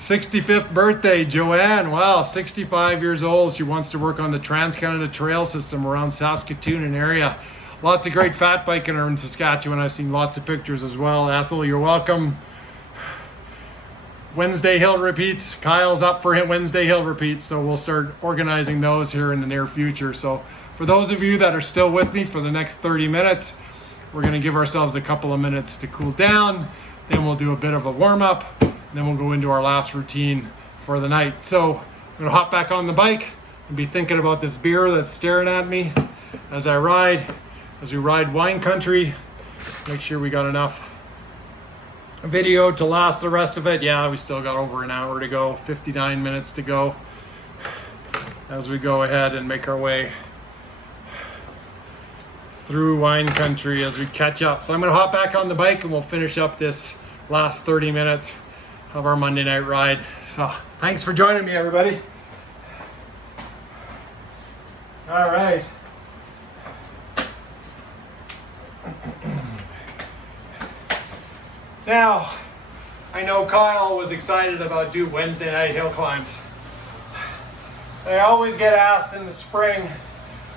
65th birthday, Joanne. Wow, 65 years old. She wants to work on the Trans-Canada Trail system around Saskatoon and area. Lots of great fat biking in Saskatchewan. I've seen lots of pictures as well. Ethel, you're welcome. Wednesday Hill repeats. Kyle's up for Wednesday Hill repeats, so we'll start organizing those here in the near future. So for those of you that are still with me for the next 30 minutes, we're going to give ourselves a couple of minutes to cool down. Then we'll do a bit of a warm-up. Then we'll go into our last routine for the night. So I'm gonna hop back on the bike and be thinking about this beer that's staring at me as I ride, as we ride wine country. Make sure we got enough video to last the rest of it. Yeah, we still got over an hour to go, 59 minutes to go as we go ahead and make our way through wine country as we catch up. So I'm gonna hop back on the bike and we'll finish up this last 30 minutes of our Monday night ride. So thanks for joining me, everybody. All right. Now, I know Kyle was excited about doing Wednesday night hill climbs. I always get asked in the spring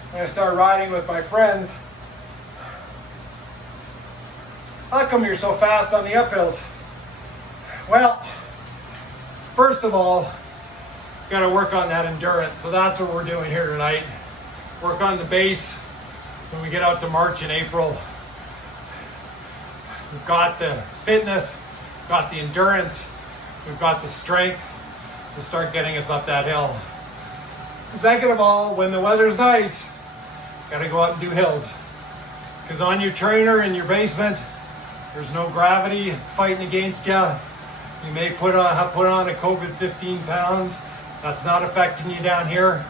when I start riding with my friends, how come you're so fast on the uphills? Well, first of all, got to work on that endurance. So that's what we're doing here tonight. Work on the base so we get out to March and April. We've got the fitness, got the endurance, we've got the strength to start getting us up that hill. Second of all, when the weather's nice, got to go out and do hills. Because on your trainer in your basement, there's no gravity fighting against you. You may put on a COVID 15 pounds. That's not affecting you down here.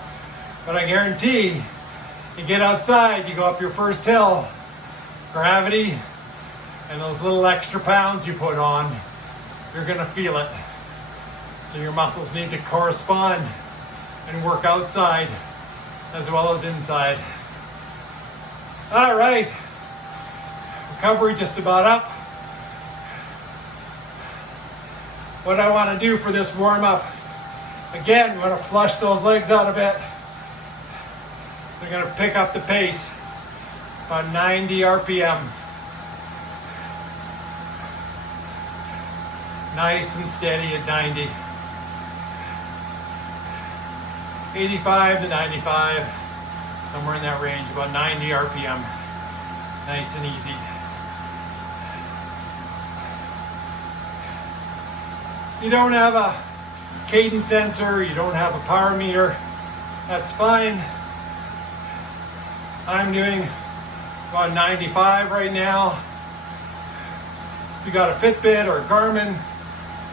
But I guarantee, you get outside, you go up your first hill, gravity, and those little extra pounds you put on, you're gonna feel it. So your muscles need to correspond and work outside as well as inside. All right, recovery just about up. What I want to do for this warm up, again, I'm going to flush those legs out a bit. We're going to pick up the pace, about 90 RPM. Nice and steady at 90. 85 to 95, somewhere in that range, about 90 RPM. Nice and easy. You don't have a cadence sensor, you don't have a power meter, that's fine. I'm doing about 95 right now. If you got a Fitbit or a Garmin,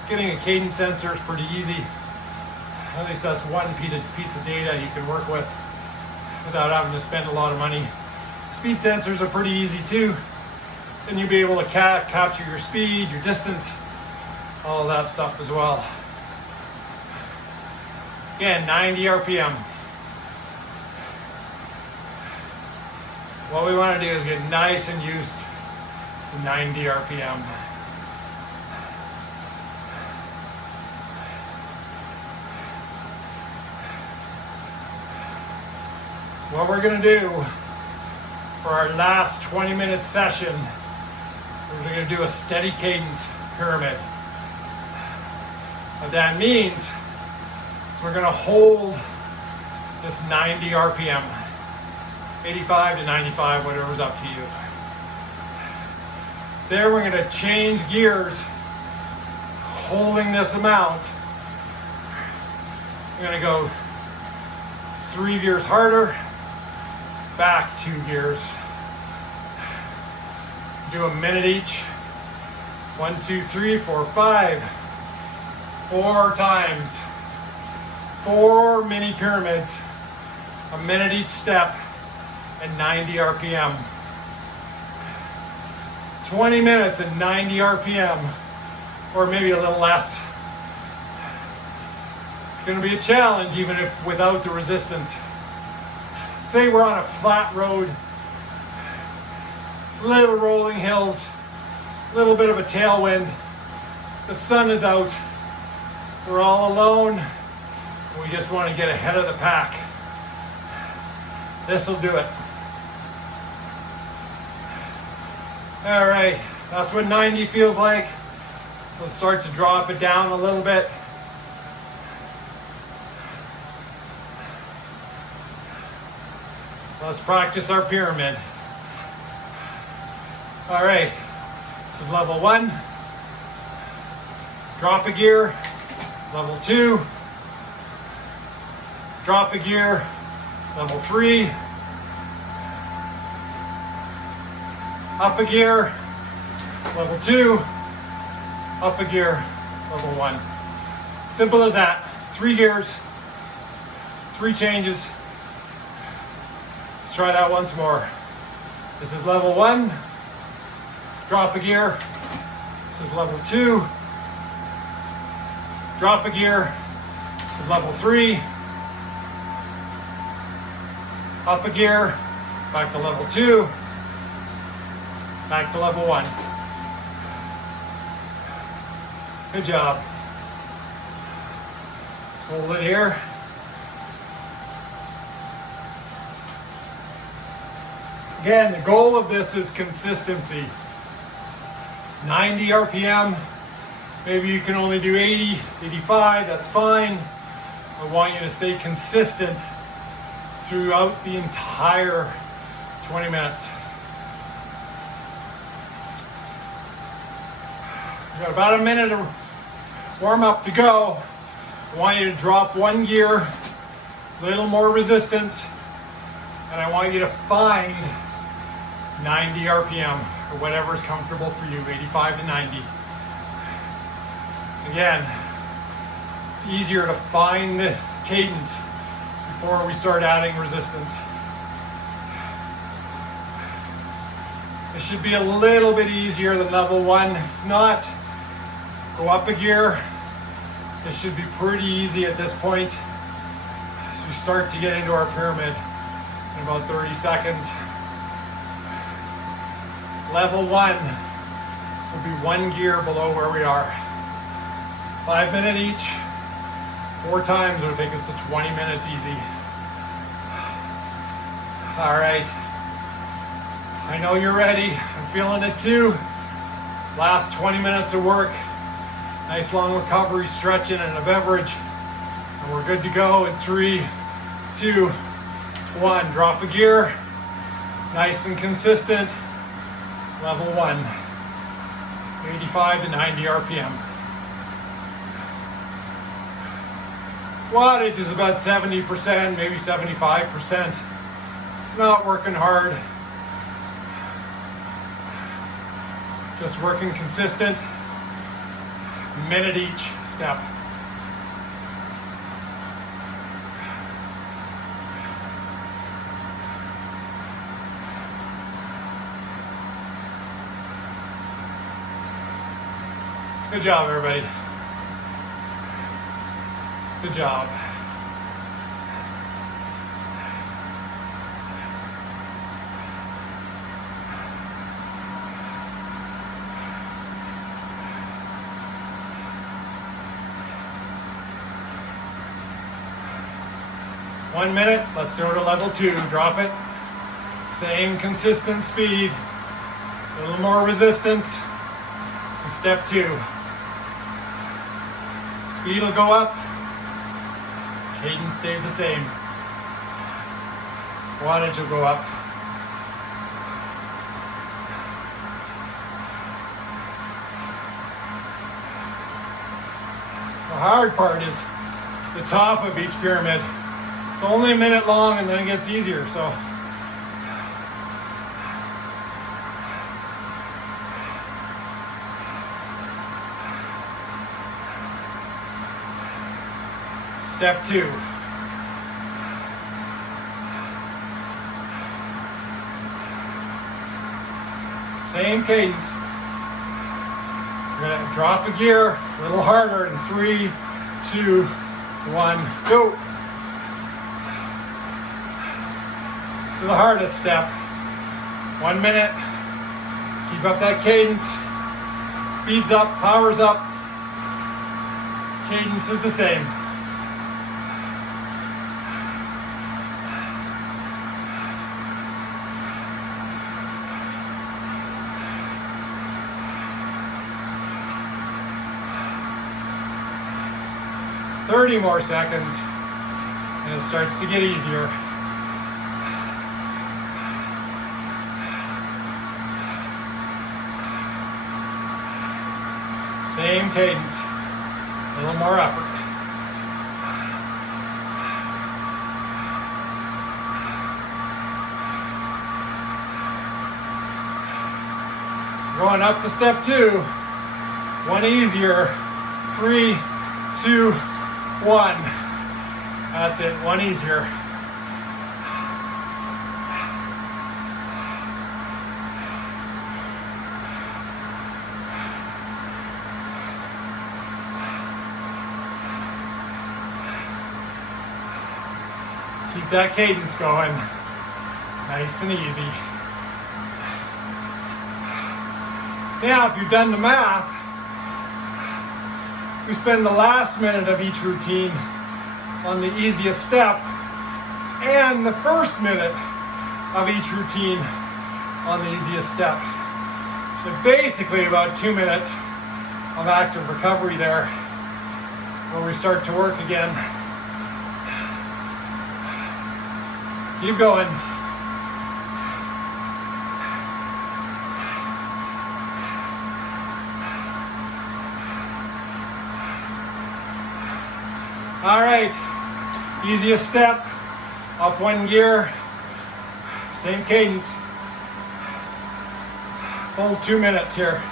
getting a cadence sensor is pretty easy. At least that's one piece of data you can work with without having to spend a lot of money. Speed sensors are pretty easy too. Then you'll be able to capture your speed, your distance, all of that stuff as well. Again, 90 RPM. What we want to do is get nice and used to 90 RPM. What we're going to do for our last 20-minute session, we're going to do a steady cadence pyramid. What that means is we're going to hold this 90 RPM, 85 to 95, whatever's up to you. There we're going to change gears, holding this amount. We're going to go 3 gears harder, back 2 gears. Do a minute each. 1, 2, 3, 4, 5. 4 times. 4 mini pyramids. A minute each step and 90 RPM. 20 minutes at 90 RPM, or maybe a little less. It's going to be a challenge even if without the resistance. Say we're on a flat road, little rolling hills, little bit of a tailwind, the sun is out, we're all alone, we just want to get ahead of the pack. This will do it. All right, that's what 90 feels like. We'll start to drop it down a little bit. Let's practice our pyramid. All right, this is level 1. Drop a gear. Level 2. Drop a gear. Level 3. Up a gear. Level 2. Up a gear. Level 1. Simple as that. 3 gears. 3 changes. Let's try that once more. This is level 1. Drop a gear. This is level 2. Drop a gear. This is level 3. Up a gear. Back to level 2. Back to level 1. Good job. Hold it here. Again, the goal of this is consistency. 90 RPM, maybe you can only do 80, 85, that's fine. I want you to stay consistent throughout the entire 20 minutes. We've got about a minute of warm up to go. I want you to drop 1 gear, a little more resistance, and I want you to find 90 RPM, or whatever is comfortable for you, 85 to 90. Again, it's easier to find the cadence before we start adding resistance. It should be a little bit easier than level 1. If it's not, go up a gear. This should be pretty easy at this point. As we start to get into our pyramid in about 30 seconds. Level 1 will be 1 gear below where we are. 5 minutes each. 4 times it'll take us to 20 minutes easy. All right. I know you're ready. I'm feeling it too. Last 20 minutes of work. Nice long recovery, stretching and a beverage. And we're good to go in 3, 2, 1. Drop a gear. Nice and consistent. Level 1. 85 to 90 RPM. Wattage is about 70%, maybe 75%. Not working hard. Just working consistent. Minute each step. Good job, everybody. Good job. One minute, let's go to level 2, drop it. Same consistent speed, a little more resistance. So step 2. Speed will go up, cadence stays the same. Wattage will go up. The hard part is the top of each pyramid. It's only a minute long and then it gets easier, so. Step 2. Same cadence. We're gonna drop a gear a little harder in 3, 2, 1, go. To the hardest step. 1 minute. Keep up that cadence. Speeds up, powers up. Cadence is the same. Thirty more seconds, and it starts to get easier. Same cadence, a little more effort. Going up to step 2, one easier. 3, 2, 1. That's it, one easier. Keep that cadence going. Nice and easy. Now, if you've done the math, we spend the last minute of each routine on the easiest step and the first minute of each routine on the easiest step. So basically about 2 minutes of active recovery there where we start to work again. Keep going. All right, easiest step, up 1 gear, same cadence, full 2 minutes here.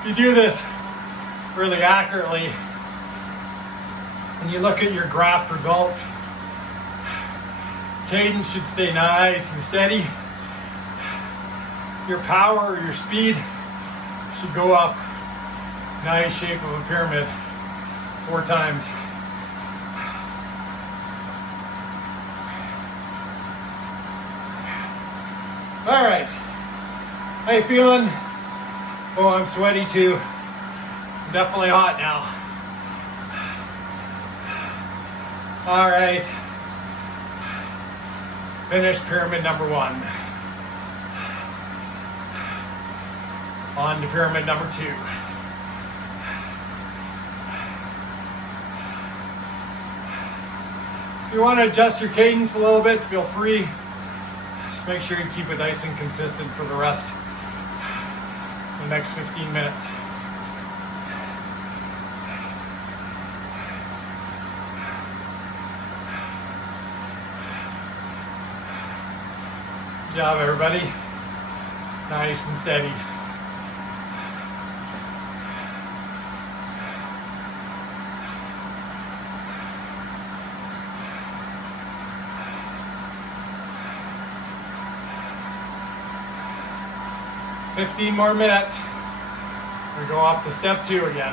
If you do this really accurately, and you look at your graph results, cadence should stay nice and steady. Your power or your speed should go up. Nice shape of a pyramid 4 times. All right, how you feeling? Oh, I'm sweaty too. I'm definitely hot now. All right. Finish pyramid number 1. On to pyramid number 2. If you want to adjust your cadence a little bit, feel free. Just make sure you keep it nice and consistent for the rest of the next 15 minutes. Good job, everybody. Nice and steady. "15 more minutes. We go up to step 2 again.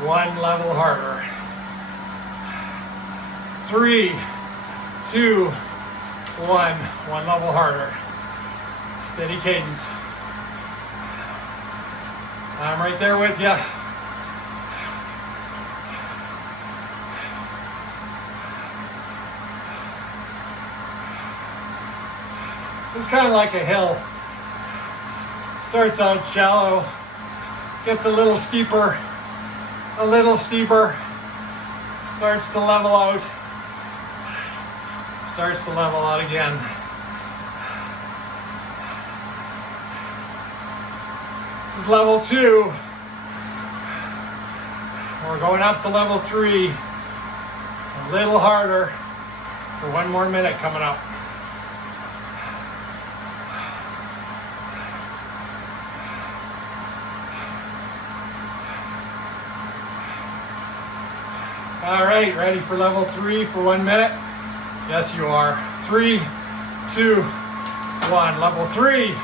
1 level harder. 3, 2, 1. 1 level harder. Steady cadence. I'm right there with you. It's kind of like a hill. Starts out shallow, gets a little steeper, starts to level out, again. This is level 2. We're going up to level 3, a little harder for 1 more minute coming up. All right, ready for level 3 for 1 minute? Yes, you are. 3, 2, 1. Level 3.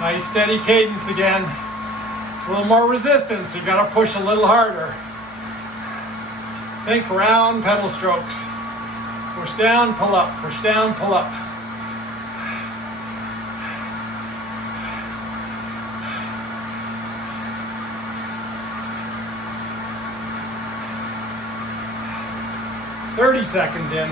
Nice steady cadence again. It's a little more resistance, so you gotta push a little harder. Think round pedal strokes. Push down, pull up, push down, pull up. "30 seconds in.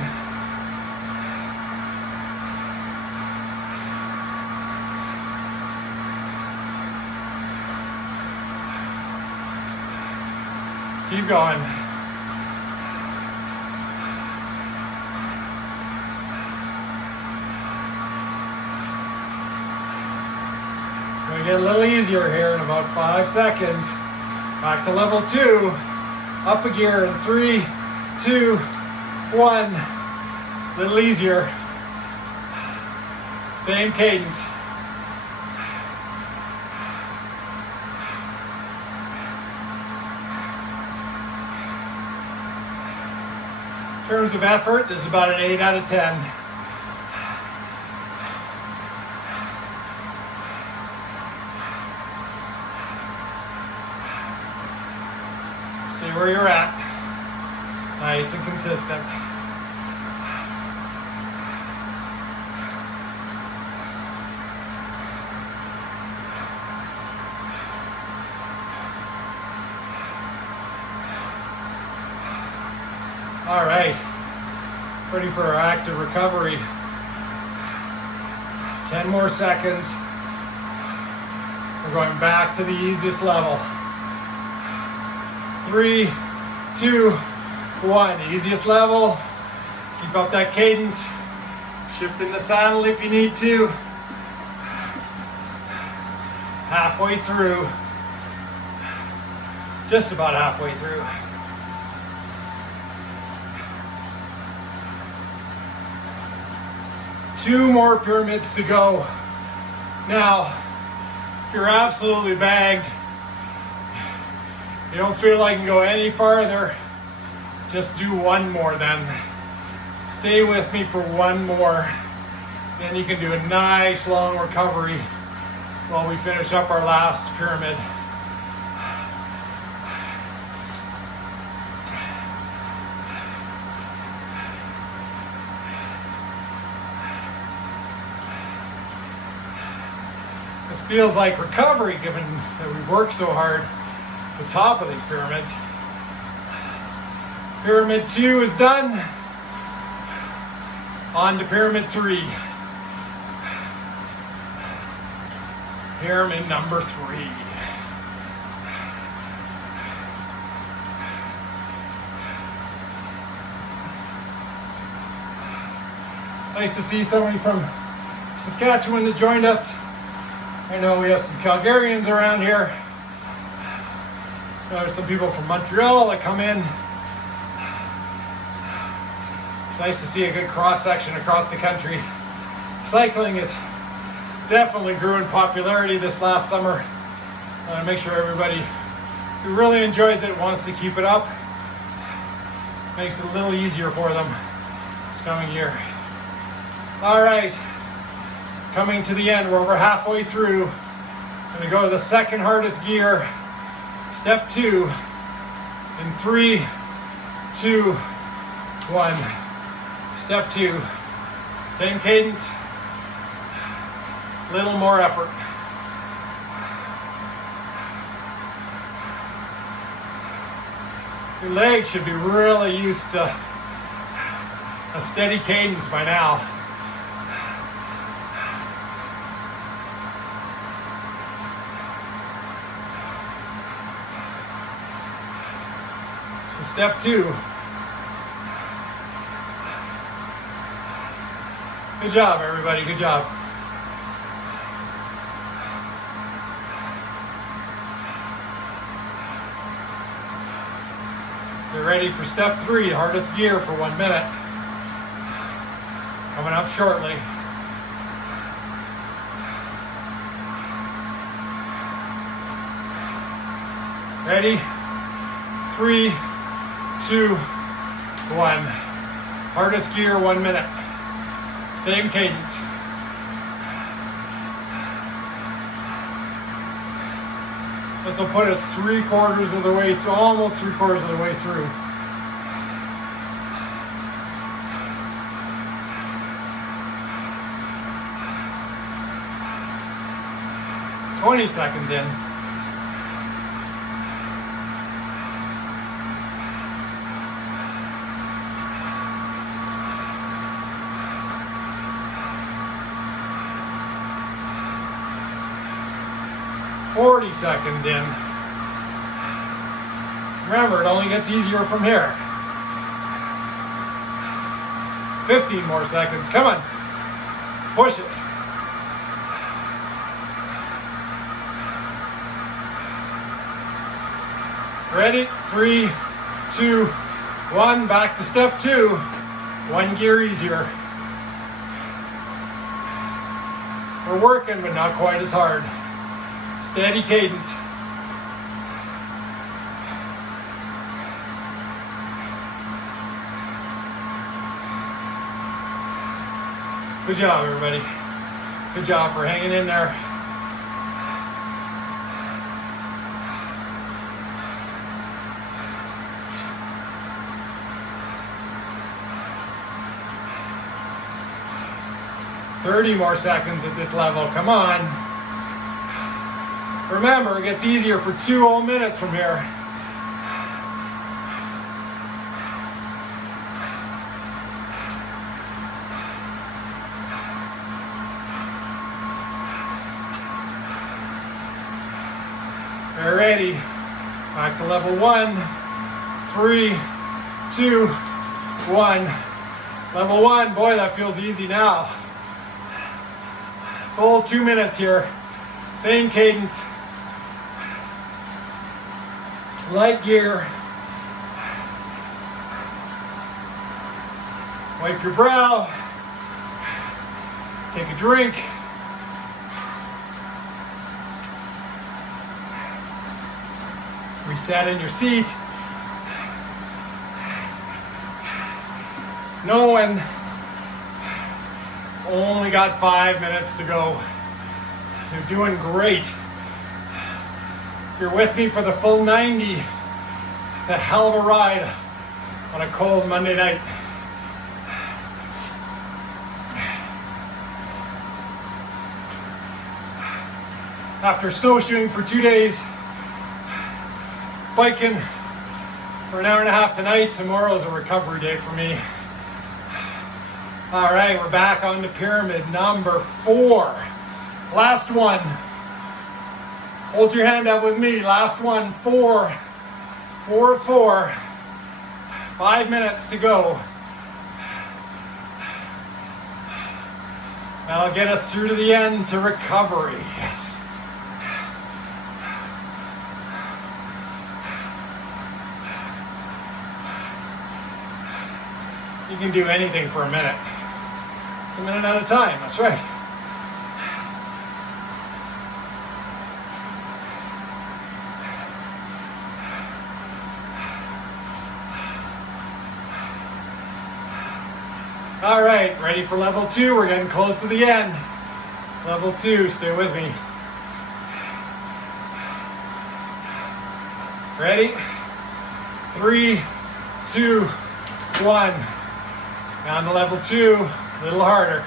Keep going. It's going to get a little easier here in about 5 seconds. Back to level 2. Up a gear in 3, 2, 1. A little easier. Same cadence. In terms of effort, this is about an 8 out of 10. See where you're at. Nice and consistent. All right, ready for our active recovery. 10 more seconds. We're going back to the easiest level. 3, 2, 1. Easiest level. Keep up that cadence. Shifting the saddle if you need to. Halfway through. Just about halfway through. Two more pyramids to go. Now, if you're absolutely bagged, you don't feel like you can go any farther, just do one more then. Stay with me for one more. Then you can do a nice long recovery while we finish up our last pyramid. Feels like recovery given that we worked so hard at the top of these pyramids. Pyramid 2 is done. On to pyramid 3. Pyramid number 3. Nice to see somebody from Saskatchewan that joined us. I know we have some Calgarians around here. There's some people from Montreal that come in. It's nice to see a good cross section across the country. Cycling is definitely grew in popularity this last summer. I want to make sure everybody who really enjoys it wants to keep it up. Makes it a little easier for them this coming year. All right, coming to the end, we're over halfway through. I'm gonna go to the second hardest gear, step 2, in 3, 2, 1. Step 2, same cadence, little more effort. Your legs should be really used to a steady cadence by now. Step 2. Good job, everybody. Good job. Get ready for step 3, hardest gear for 1 minute. Coming up shortly. Ready? 3, 2, 1. Hardest gear, 1 minute. Same cadence. This will put us 3/4 of the way to almost 3/4 of the way through. "20 seconds in. 40 seconds in. Remember, it only gets easier from here. 15 more seconds. Come on. Push it. Ready? 3, 2, 1. Back to step 2. 1 gear easier. We're working, but not quite as hard. Steady cadence. Good job, everybody. Good job for hanging in there. "30 more seconds at this level. Come on. Remember, it gets easier for 2 whole minutes from here. They're ready. Back to level 1. 3, 2, 1. Level 1. Boy, that feels easy now. Full 2 minutes here. Same cadence. Light gear. Wipe your brow. Take a drink. Reset in your seat. No one only got 5 minutes to go. You're doing great. If you're with me for the full 90, it's a hell of a ride on a cold Monday night. After snowshoeing for 2 days, biking, for an hour and a half tonight. Tomorrow's a recovery day for me. All right, we're back on to pyramid number 4. Last one. Hold your hand up with me. Last one. 4. 4 of 4. 5 minutes to go. That'll get us through to the end to recovery. Yes. You can do anything for a minute. A minute at a time, that's right. All right, ready for level 2. We're getting close to the end. Level 2, stay with me. Ready? 3, 2, 1. Down to level 2, a little harder.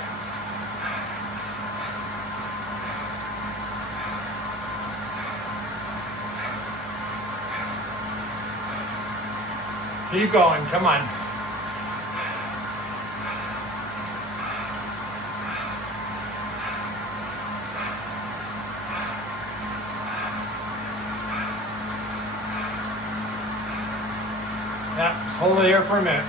Keep going, come on. Yeah, just hold it here for a minute.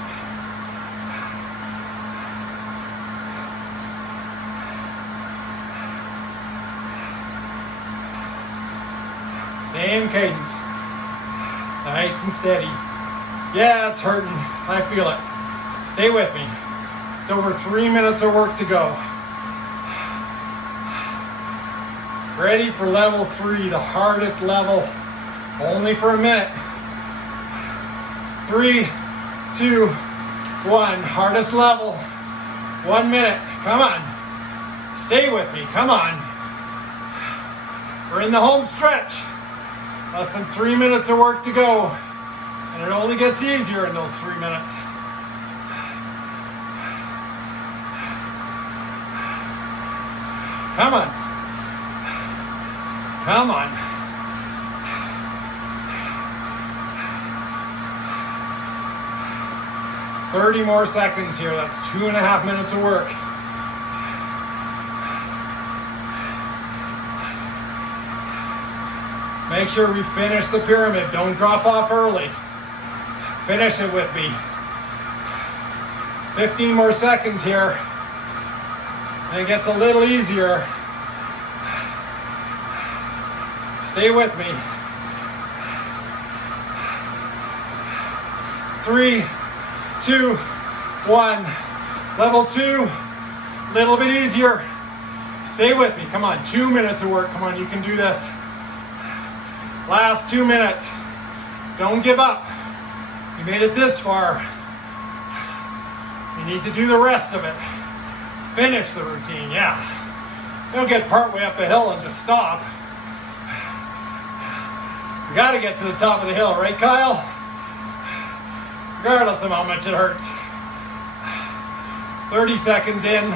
Same cadence. Nice and steady. Yeah, it's hurting. I feel it. Stay with me. It's over 3 minutes of work to go. Ready for level 3, the hardest level. Only for a minute. 3, 2, 1. Hardest level. 1 minute. Come on. Stay with me. Come on. We're in the home stretch. Less than 3 minutes of work to go. And it only gets easier in those 3 minutes. Come on. Come on. $30 more seconds here. That's 2.5 minutes of work. Make sure we finish the pyramid. Don't drop off early. Finish it with me. 15 more seconds here. And it gets a little easier. Stay with me. 3, 2, 1. Level 2, little bit easier. Stay with me. Come on, 2 minutes of work. Come on, you can do this. Last 2 minutes. Don't give up. You made it this far. You need to do the rest of it. Finish the routine, yeah. Don't get partway up a hill and just stop. You gotta get to the top of the hill, right, Kyle? Regardless of how much it hurts. 30 seconds in.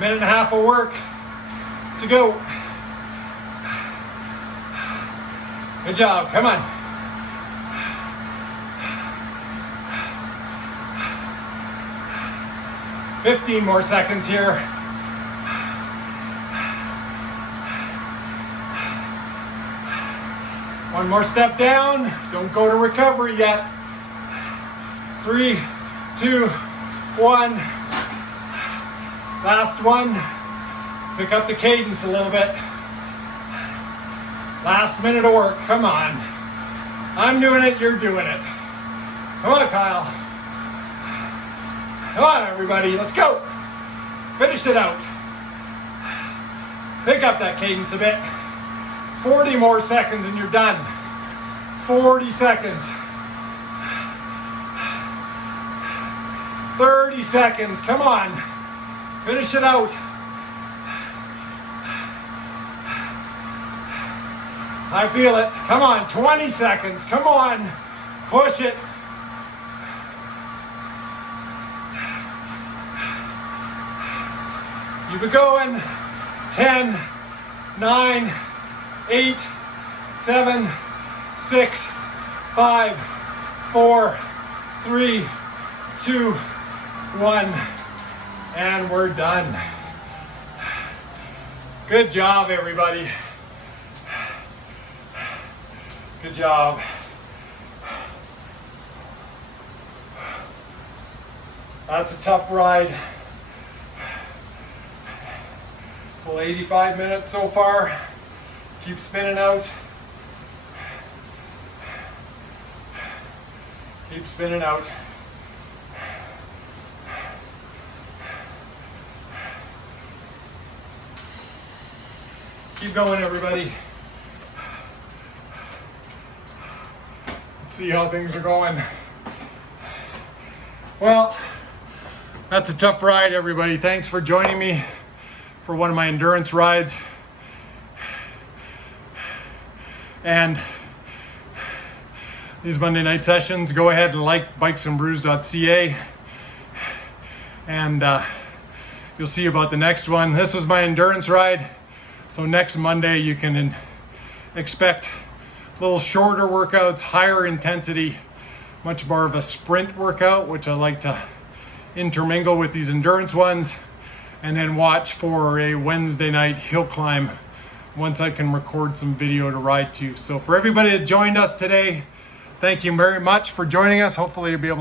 Minute and a half of work to go. Good job, come on. $15 more seconds here. One more step down. Don't go to recovery yet. 3, 2, 1. Last one. Pick up the cadence a little bit. Last minute of work, come on. I'm doing it, you're doing it. Come on, Kyle. Come on, everybody, let's go. Finish it out. Pick up that cadence a bit. 40 more seconds and you're done. 40 seconds. 30 seconds, come on. Finish it out. I feel it. Come on, 20 seconds. Come on. Push it. Keep it going. 10, 9, 8, 7, 6, 5, 4, 3, 2, 1, and we're done. Good job, everybody. Good job. That's a tough ride. Full 85 minutes so far. Keep spinning out. Keep spinning out. Keep going, everybody. Let's see how things are going. Well, that's a tough ride, everybody. Thanks for joining me for one of my endurance rides. And these Monday night sessions, go ahead and like bikesandbrews.ca, and you'll see about the next one. This was my endurance ride, so next Monday you can expect little shorter workouts, higher intensity, much more of a sprint workout, which I like to intermingle with these endurance ones, and then watch for a Wednesday night hill climb once I can record some video to ride to. So for everybody that joined us today, thank you very much for joining us. Hopefully you'll be able